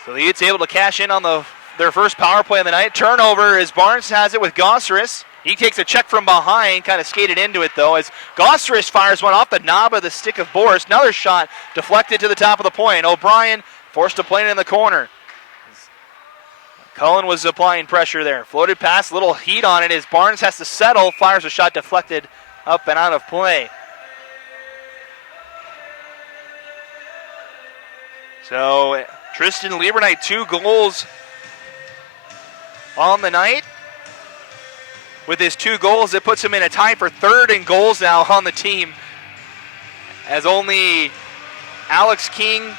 So the Utes able to cash in on their first power play of the night. Turnover as Barnes has it with Gosseris. He takes a check from behind, kind of skated into it though, as Gosseris fires one off the knob of the stick of Borst. Another shot deflected to the top of the point. O'Brien forced to play it in the corner. Cullen was applying pressure there. Floated pass, little heat on it as Barnes has to settle. Fires a shot deflected up and out of play. So Tristan Lieberknight, 2 goals on the night. With his 2 goals, it puts him in a tie for 3rd in goals now on the team, as only Alex King,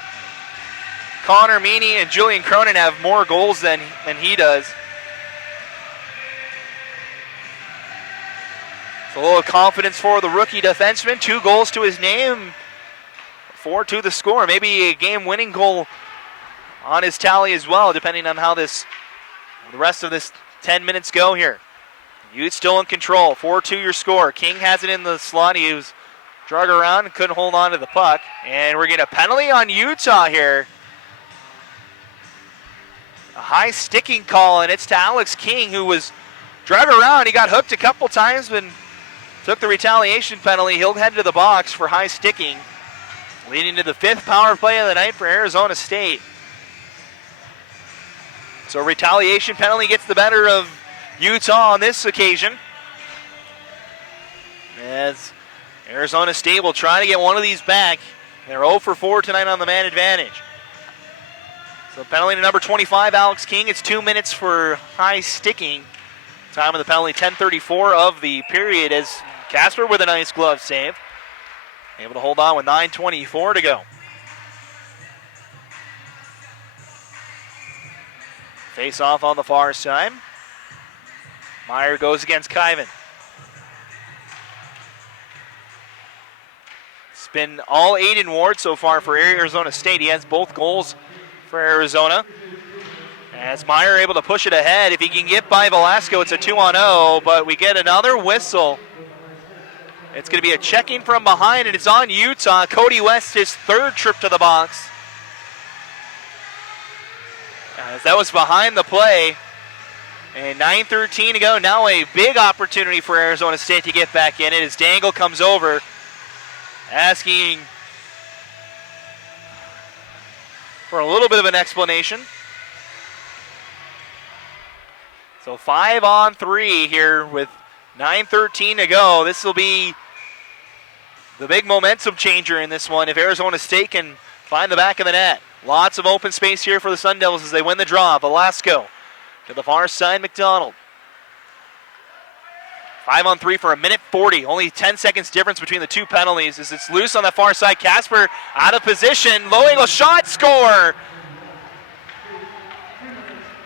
Connor Meany, and Julian Cronin have more goals than he does. So a little confidence for the rookie defenseman. 2 goals to his name, 4 to the score. Maybe a game-winning goal on his tally as well, depending on how the rest of this 10 minutes go here. Utes still in control. 4-2 your score. King has it in the slot. He was drug around and couldn't hold on to the puck. And we're getting a penalty on Utah here. A high sticking call, and it's to Alex King, who was drug around. He got hooked a couple times, but took the retaliation penalty. He'll head to the box for high sticking, leading to the 5th power play of the night for Arizona State. So retaliation penalty gets the better of Utah on this occasion, as Arizona State will try to get one of these back. They're 0 for 4 tonight on the man advantage. So penalty to number 25, Alex King. It's 2 minutes for high sticking. Time of the penalty, 10:34 of the period, as Casper with a nice glove save. Able to hold on with 9:24 to go. Face off on the far side. Meyer goes against Kyvan. It's been all Aiden Ward so far for Arizona State. He has both goals for Arizona. As Meyer able to push it ahead. If he can get by Velasco, it's a 2-on-0, but we get another whistle. It's going to be a checking from behind, and it's on Utah. Cody West, his 3rd trip to the box. As that was behind the play. And 9:13 to go. Now a big opportunity for Arizona State to get back in it as Dangle comes over, asking for a little bit of an explanation. So 5-on-3 here with 9:13 to go. This will be the big momentum changer in this one if Arizona State can find the back of the net. Lots of open space here for the Sun Devils as they win the draw. Velasco to the far side, McDonald. 5-on-3 for 1:40. Only 10 seconds difference between the 2 penalties as it's loose on the far side. Casper out of position. Low angle shot, score.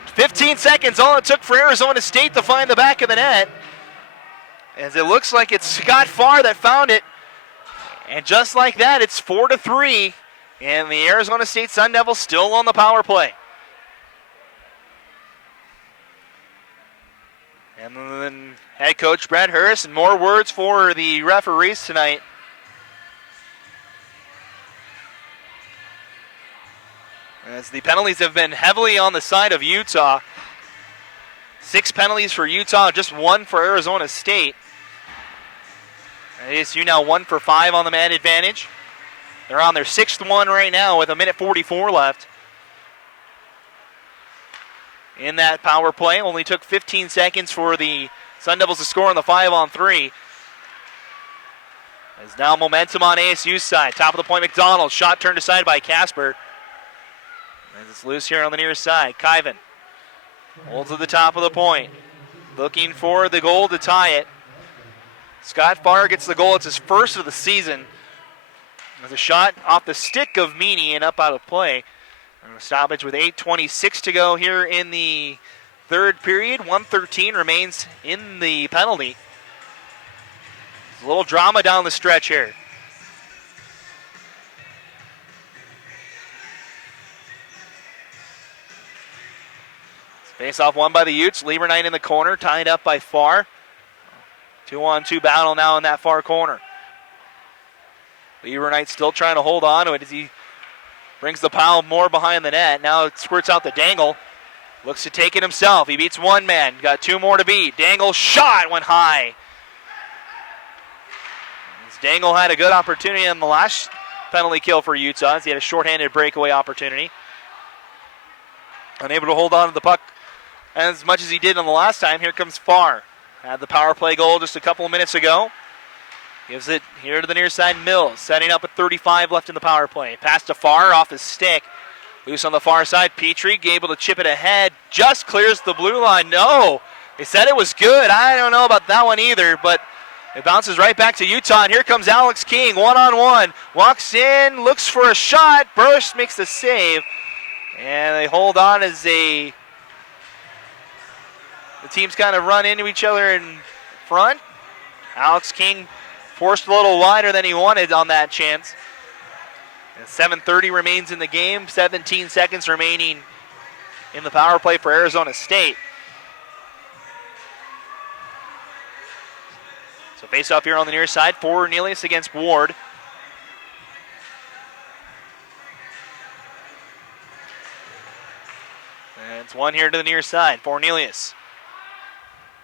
15 seconds, all it took for Arizona State to find the back of the net. As it looks like it's Scott Farr that found it. And just like that, it's 4-3. And the Arizona State Sun Devils still on the power play. And then head coach Brad Harris, and more words for the referees tonight. As the penalties have been heavily on the side of Utah. 6 penalties for Utah, just 1 for Arizona State. ASU now 1 for 5 on the man advantage. They're on their 6th one right now with 1:44 left. In that power play, only took 15 seconds for the Sun Devils to score on the 5-on-3. There's now momentum on ASU's side. Top of the point, McDonald. Shot turned aside by Casper. As it's loose here on the near side. Kyvan holds at the top of the point. Looking for the goal to tie it. Scott Farr gets the goal. It's his first of the season. There's a shot off the stick of Meany and up out of play. And a stoppage with 8:26 to go here in the third period. 1:13 remains in the penalty. A little drama down the stretch here. Face-off won by the Utes. Lieberknight in the corner, tied up by Farr. 2-on-2 battle now in that far corner. Lieberknight still trying to hold on to it as he brings the pile more behind the net. Now it squirts out the Dangle. Looks to take it himself. He beats one man. Got two more to beat. Dangle shot went high. As Dangle had a good opportunity on the last penalty kill for Utah. He had a shorthanded breakaway opportunity. Unable to hold on to the puck as much as he did on the last time. Here comes Farr. Had the power play goal just a couple of minutes ago. Gives it here to the near side. Mills setting up with 35 left in the power play. Pass to Farr off his stick. Loose on the far side. Petrie able to chip it ahead. Just clears the blue line. No, they said it was good. I don't know about that one either, but it bounces right back to Utah. And here comes Alex King, one-on-one. Walks in, looks for a shot. Burst makes the save. And they hold on as the teams kind of run into each other in front. Alex King forced a little wider than he wanted on that chance. And 7:30 remains in the game. 17 seconds remaining in the power play for Arizona State. So face off here on the near side. For Cornelius against Ward. And it's one here to the near side. For Cornelius.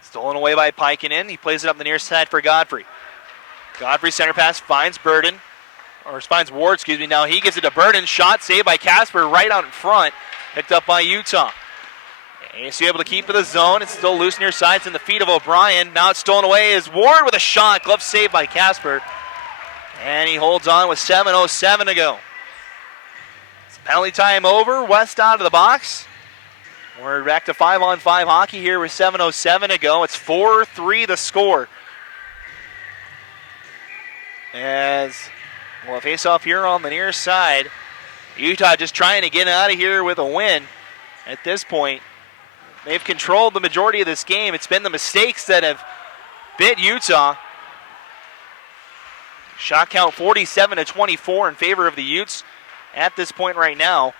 Stolen away by Pikinen. He plays it up the near side for Godfrey. Godfrey center pass finds Ward, excuse me. Now he gives it to Burden. Shot saved by Casper right out in front. Picked up by Utah. ASU able to keep to the zone. It's still loose near side. It's in the feet of O'Brien. Now it's stolen away as Ward with a shot. Glove saved by Casper. And he holds on with 7:07 to go. It's penalty time over. West out of the box. We're back to 5-on-5 hockey here with 7:07 to go. It's 4-3 the score. As we'll face off here on the near side. Utah just trying to get out of here with a win at this point. They've controlled the majority of this game. It's been the mistakes that have bit Utah. Shot count 47-24 in favor of the Utes at this point right now.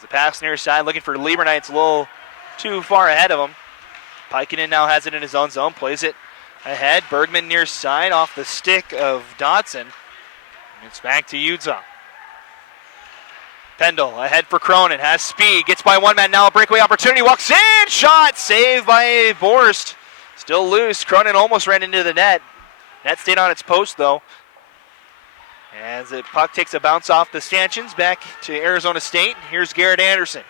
The pass near side looking for Lieberknight. It's a little too far ahead of him. Pikinen now has it in his own zone. Plays it ahead. Bergman near side off the stick of Dotson. It's back to Utah. Pendle ahead for Cronin. Has speed. Gets by one man now. A breakaway opportunity. Walks in. Shot. Saved by Borst. Still loose. Cronin almost ran into the net. Net stayed on its post though. As the puck takes a bounce off the stanchions back to Arizona State. Here's Garrett Anderson.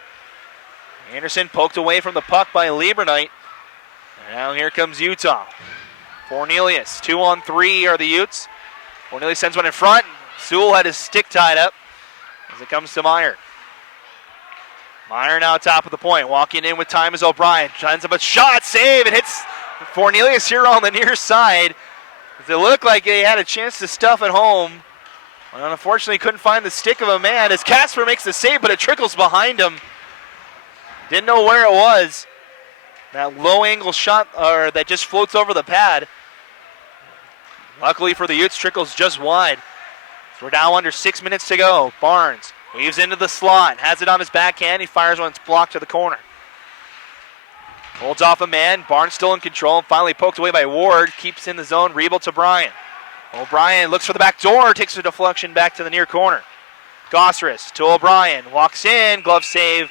Anderson poked away from the puck by Lieberknight. And now here comes Utah. Cornelius, 2-on-3 are the Utes. Cornelius sends one in front. Sewell had his stick tied up as it comes to Meyer. Meyer now top of the point. Walking in with time is O'Brien. Shines up a shot. Save. It hits Cornelius here on the near side. It looked like they had a chance to stuff it home. Well, unfortunately, couldn't find the stick of a man as Casper makes the save, but it trickles behind him. Didn't know where it was. That low angle shot that just floats over the pad. Luckily for the Utes, trickles just wide. So we're now under 6 minutes to go. Barnes weaves into the slot, has it on his backhand. He fires when it's blocked to the corner. Holds off a man. Barnes still in control. Finally poked away by Ward. Keeps in the zone. Rebel to Bryant. O'Brien looks for the back door. Takes the deflection back to the near corner. Gosseris to O'Brien. Walks in. Glove save.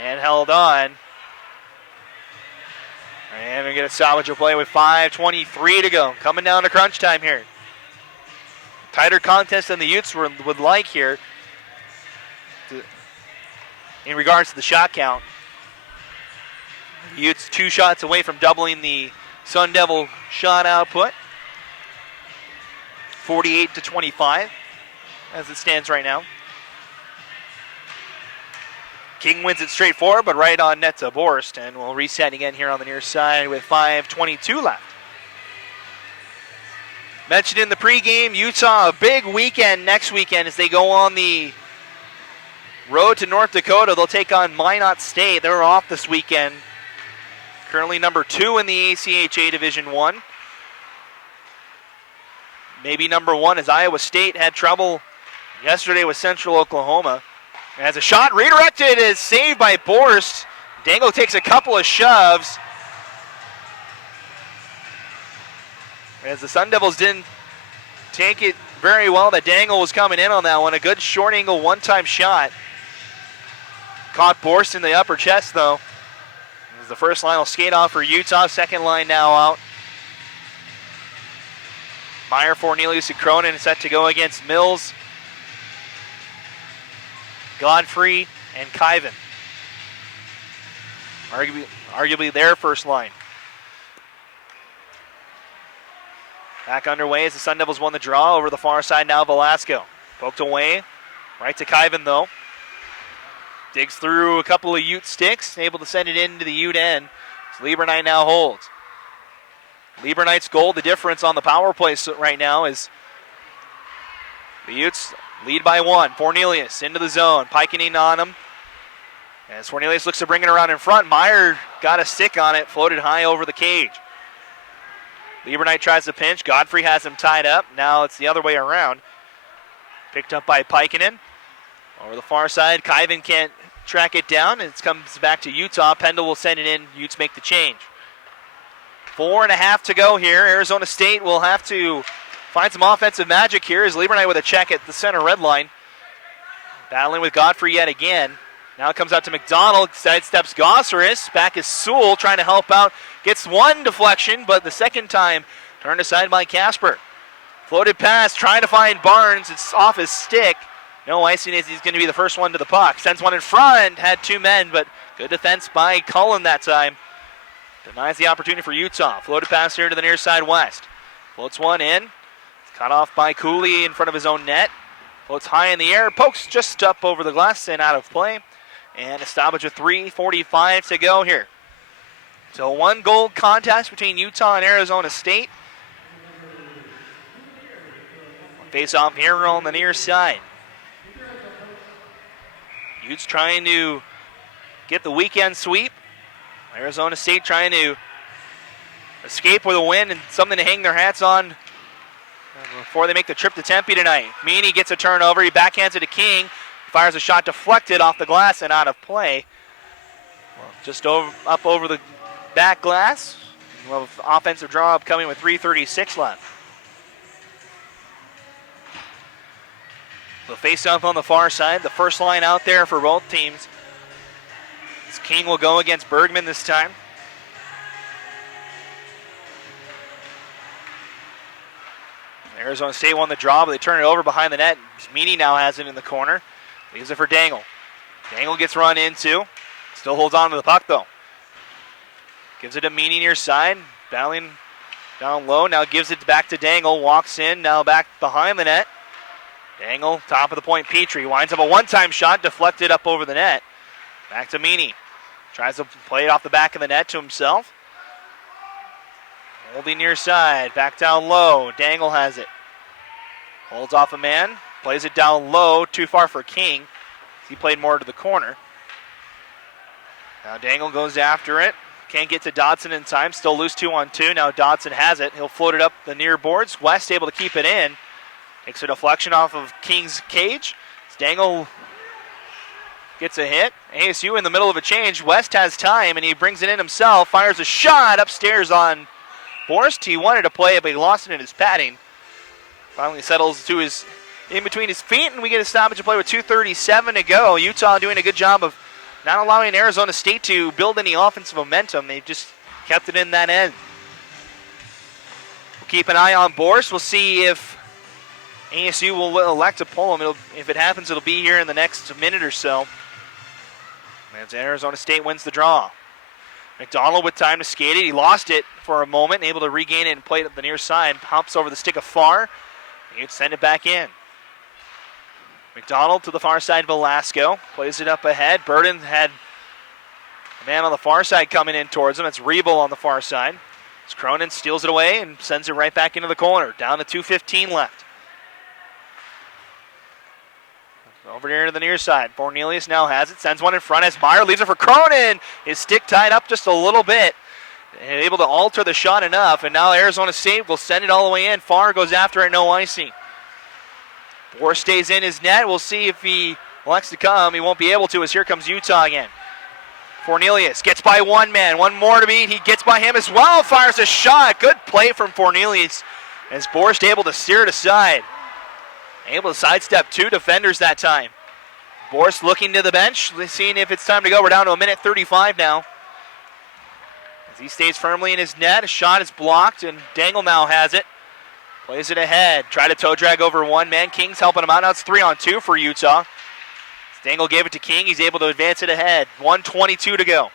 And held on. And we get a salvage of play with 5:23 to go. Coming down to crunch time here. Tighter contest than the Utes would like here in regards to the shot count. Utes 2 shots away from doubling the Sun Devil shot output. 48-25 as it stands right now. King wins it straight forward, but right on net to Borst, and we'll reset again here on the near side with 5:22 left. Mentioned in the pregame, Utah, a big weekend next weekend as they go on the road to North Dakota. They'll take on Minot State. They're off this weekend. Currently number 2 in the ACHA Division I. Maybe number 1 as Iowa State had trouble yesterday with Central Oklahoma. As a shot redirected is saved by Borst. Dangle takes a couple of shoves. As the Sun Devils didn't take it very well, that Dangle was coming in on that one. A good short angle one-time shot. Caught Borst in the upper chest though. As the first line will skate off for Utah. Second line now out. Meyer, Fornelius, and Cronin set to go against Mills, Godfrey, and Kyvan. Arguably their first line. Back underway as the Sun Devils won the draw. Over the far side now, Velasco. Poked away. Right to Kyvan, though. Digs through a couple of Ute sticks. Able to send it into the Ute end. So Liebernite now holds. Liebernite's goal, the difference on the power play right now is the Utes lead by 1. Fornelius into the zone. Pikening on him. As Fornelius looks to bring it around in front. Meyer got a stick on it. Floated high over the cage. Liebernite tries to pinch. Godfrey has him tied up. Now it's the other way around. Picked up by Pikinen. Over the far side, Kyvan can't track it down. It comes back to Utah. Pendle will send it in. Utes make the change. 4.5 to go here. Arizona State will have to find some offensive magic here as Liebernite with a check at the center red line. Battling with Godfrey yet again. Now it comes out to McDonald, sidesteps Gosseris. Back is Sewell trying to help out. Gets one deflection, but the second time turned aside by Casper. Floated pass, trying to find Barnes. It's off his stick. No icing as he's going to be the first one to the puck. Sends one in front, had 2 men, but good defense by Cullen that time. Denies the opportunity for Utah. Floated pass here to the near side west. Floats one in. It's cut off by Cooley in front of his own net. Floats high in the air. Pokes just up over the glass and out of play. And a stoppage with 3:45 to go here. So 1 goal contest between Utah and Arizona State. Face off here on the near side. Utes trying to get the weekend sweep. Arizona State trying to escape with a win and something to hang their hats on before they make the trip to Tempe tonight. Meany gets a turnover. He backhands it to King. Fires a shot deflected off the glass and out of play. Just up over the back glass. We'll have offensive draw upcoming with 3:36 left. The face-off on the far side. The first line out there for both teams. King will go against Bergman this time. Arizona State won the draw, but they turn it over behind the net. Meany now has it in the corner. Leaves it for Dangle. Dangle gets run into. Still holds on to the puck, though. Gives it to Meany near side. Battling down low. Now gives it back to Dangle. Walks in. Now back behind the net. Dangle, top of the point. Petrie winds up a one-time shot. Deflected up over the net. Back to Meany. Tries to play it off the back of the net to himself. Holding near side. Back down low. Dangle has it. Holds off a man. Plays it down low. Too far for King. He played more to the corner. Now Dangle goes after it. Can't get to Dodson in time. Still loose 2-on-2. Now Dodson has it. He'll float it up the near boards. West able to keep it in. Takes a deflection off of King's cage. Dangle gets a hit. ASU in the middle of a change. West has time, and he brings it in himself. Fires a shot upstairs on Borst. He wanted to play it, but he lost it in his padding. Finally settles to his in between his feet, and we get a stoppage of play with 2:37 to go. Utah doing a good job of not allowing Arizona State to build any offensive momentum. They've just kept it in that end. We'll keep an eye on Borst. We'll see if ASU will elect to pull him. If it happens, it'll be here in the next minute or so. As Arizona State wins the draw. McDonald with time to skate it. He lost it for a moment, able to regain it and play it at the near side. Pumps over the stick of Farr. He'd send it back in. McDonald to the far side, Velasco. Plays it up ahead. Burden had a man on the far side coming in towards him. It's Rebel on the far side. As Cronin steals it away and sends it right back into the corner. Down to 2:15 left. Over here to the near side. Cornelius now has it. Sends one in front as Meyer leaves it for Cronin. His stick tied up just a little bit. And able to alter the shot enough. And now Arizona State will send it all the way in. Farr goes after it. No icing. Bohr stays in his net. We'll see if he elects to come. He won't be able to as here comes Utah again. Cornelius gets by one man. One more to beat. He gets by him as well. Fires a shot. Good play from Cornelius as Borst able to steer it aside. Able to sidestep two defenders that time. Borst looking to the bench, seeing if it's time to go. We're down to 1:35 now. As he stays firmly in his net, a shot is blocked, and Dangle now has it. Plays it ahead. Try to toe drag over one man. King's helping him out. Now it's 3-on-2 for Utah. Dangle gave it to King. He's able to advance it ahead. 1:22 to go.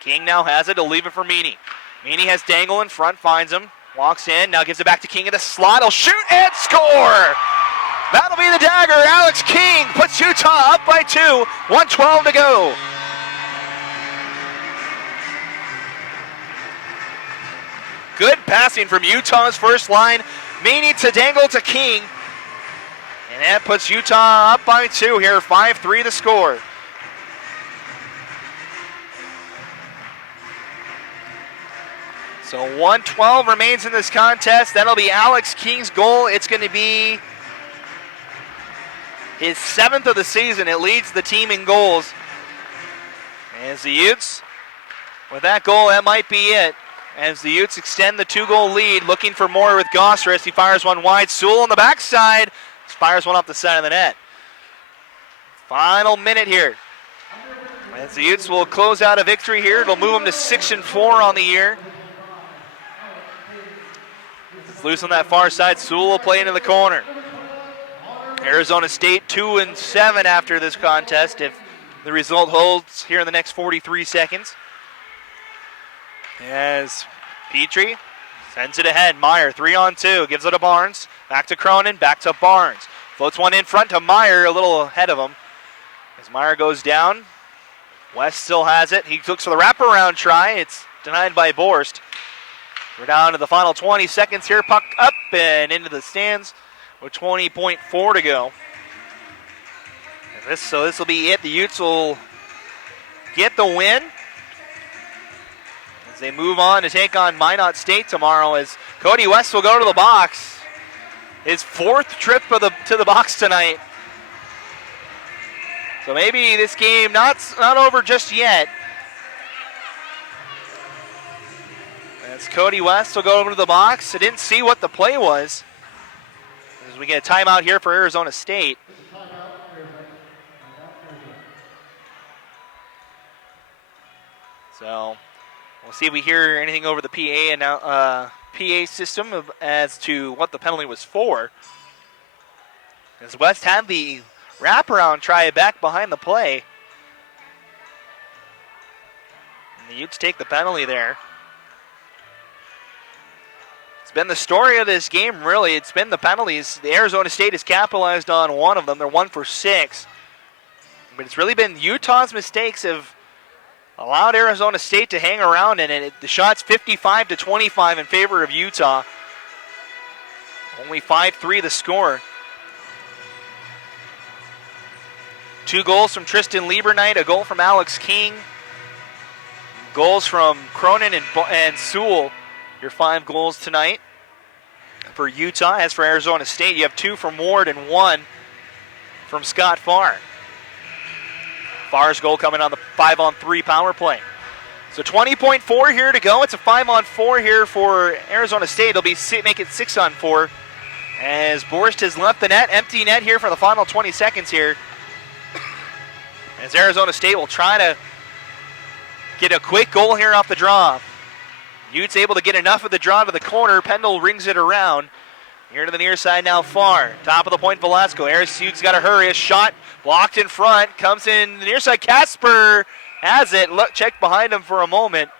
King now has it. He'll leave it for Meany. Meany has Dangle in front, finds him. Walks in, now gives it back to King in the slot. He'll shoot and score! That'll be the dagger. Alex King puts Utah up by 2. 1:12 to go. Good passing from Utah's first line. Meany to Dangle to King. And that puts Utah up by 2 here. 5-3 the score. So 1:12 remains in this contest. That'll be Alex King's goal. It's going to be his 7th of the season. It leads the team in goals. As the Utes, with that goal, that might be it. As the Utes extend the 2-goal lead, looking for more with Gosseris. He fires one wide. Sewell on the backside. Fires one off the side of the net. Final minute here. As the Utes will close out a victory here. It'll move them to 6-4 on the year. It's loose on that far side. Sewell will play into the corner. Arizona State 2-7 after this contest if the result holds here in the next 43 seconds. As Petrie sends it ahead. Meyer 3-on-2. Gives it to Barnes. Back to Cronin. Back to Barnes. Floats one in front to Meyer. A little ahead of him. As Meyer goes down. West still has it. He looks for the wraparound try. It's denied by Borst. We're down to the final 20 seconds here. Puck up and into the stands with 20.4 to go. So this will be it. The Utes will get the win as they move on to take on Minot State tomorrow, as Cody West will go to the box. His 4th trip to the box tonight. So maybe this game not over just yet. As Cody West will go over to the box. I didn't see what the play was. As we get a timeout here for Arizona State. So we'll see if we hear anything over the PA system as to what the penalty was for. As West had the wraparound try back behind the play. And the Utes take the penalty there. It's been the story of this game, really. It's been the penalties. The Arizona State has capitalized on one of them. They're 1 for 6. But it's really been Utah's mistakes have allowed Arizona State to hang around in it. The shot's 55-25 in favor of Utah. Only 5-3 the score. 2 goals from Tristan Lieberknight, a goal from Alex King. Goals from Cronin and Sewell. Your 5 goals tonight for Utah. As for Arizona State, you have 2 from Ward and 1 from Scott Farr. Farr's goal coming on the 5-on-3 power play. So 20.4 here to go. It's a 5-on-4 here for Arizona State. It'll be make it 6-on-4 as Borst has left the net. Empty net here for the final 20 seconds here. As Arizona State will try to get a quick goal here off the draw. Utes able to get enough of the draw to the corner. Pendle rings it around. Here to the near side now, Farr. Top of the point, Velasco. Utes got to hurry. A shot blocked in front. Comes in the near side. Casper has it. Look, checked behind him for a moment.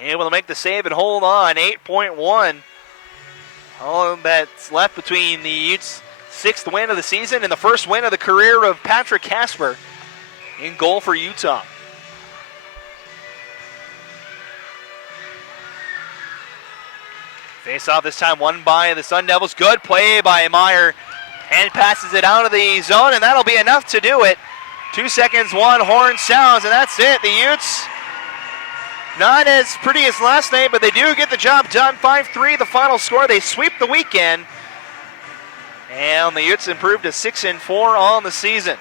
Able to make the save and hold on. 8.1. All that's left between the Utes' 6th win of the season and the first win of the career of Patrick Casper in goal for Utah. Face off this time won by the Sun Devils. Good play by Meyer. And passes it out of the zone, and that'll be enough to do it. 2 seconds, one horn sounds, and that's it. The Utes, not as pretty as last night, but they do get the job done. 5-3 the final score. They sweep the weekend. And the Utes improved to 6-4 on the season.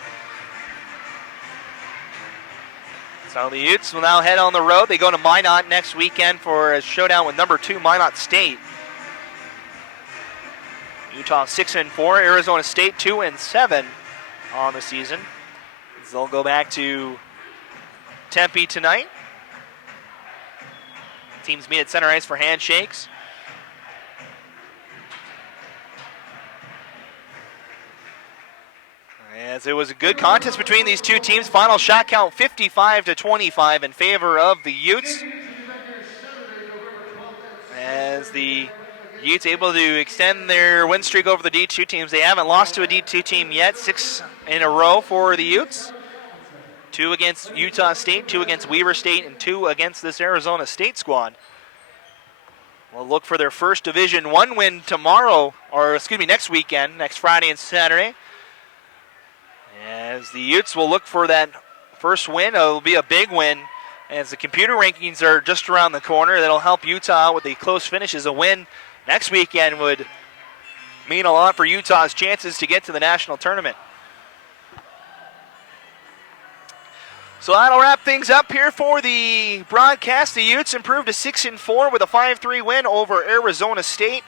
So the Utes will now head on the road. They go to Minot next weekend for a showdown with number 2 Minot State. Utah 6-4, Arizona State 2-7 on the season. So they'll go back to Tempe tonight. Teams meet at center ice for handshakes. As it was a good contest between these two teams. Final shot count 55-25 in favor of the Utes. As the Utes able to extend their win streak over the D2 teams. They haven't lost to a D2 team yet. 6 in a row for the Utes. 2 against Utah State, 2 against Weaver State, and 2 against this Arizona State squad. We'll look for their first Division I win next weekend, next Friday and Saturday. As the Utes will look for that first win. It'll be a big win. As the computer rankings are just around the corner, that'll help Utah with the close finishes. A win next weekend would mean a lot for Utah's chances to get to the national tournament. So that'll wrap things up here for the broadcast. The Utes improved to 6-4 with a 5-3 win over Arizona State.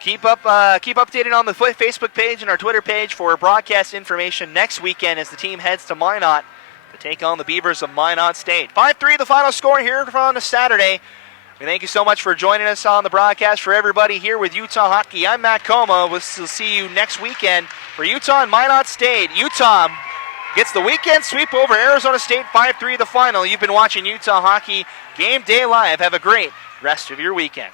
Keep updated on the Facebook page and our Twitter page for broadcast information next weekend as the team heads to Minot to take on the Beavers of Minot State. 5-3 the final score here on a Saturday. We thank you so much for joining us on the broadcast. For everybody here with Utah Hockey, I'm Matt Coma. We'll see you next weekend for Utah and Minot State. Utah gets the weekend sweep over Arizona State, 5-3 the final. You've been watching Utah Hockey Game Day Live. Have a great rest of your weekend.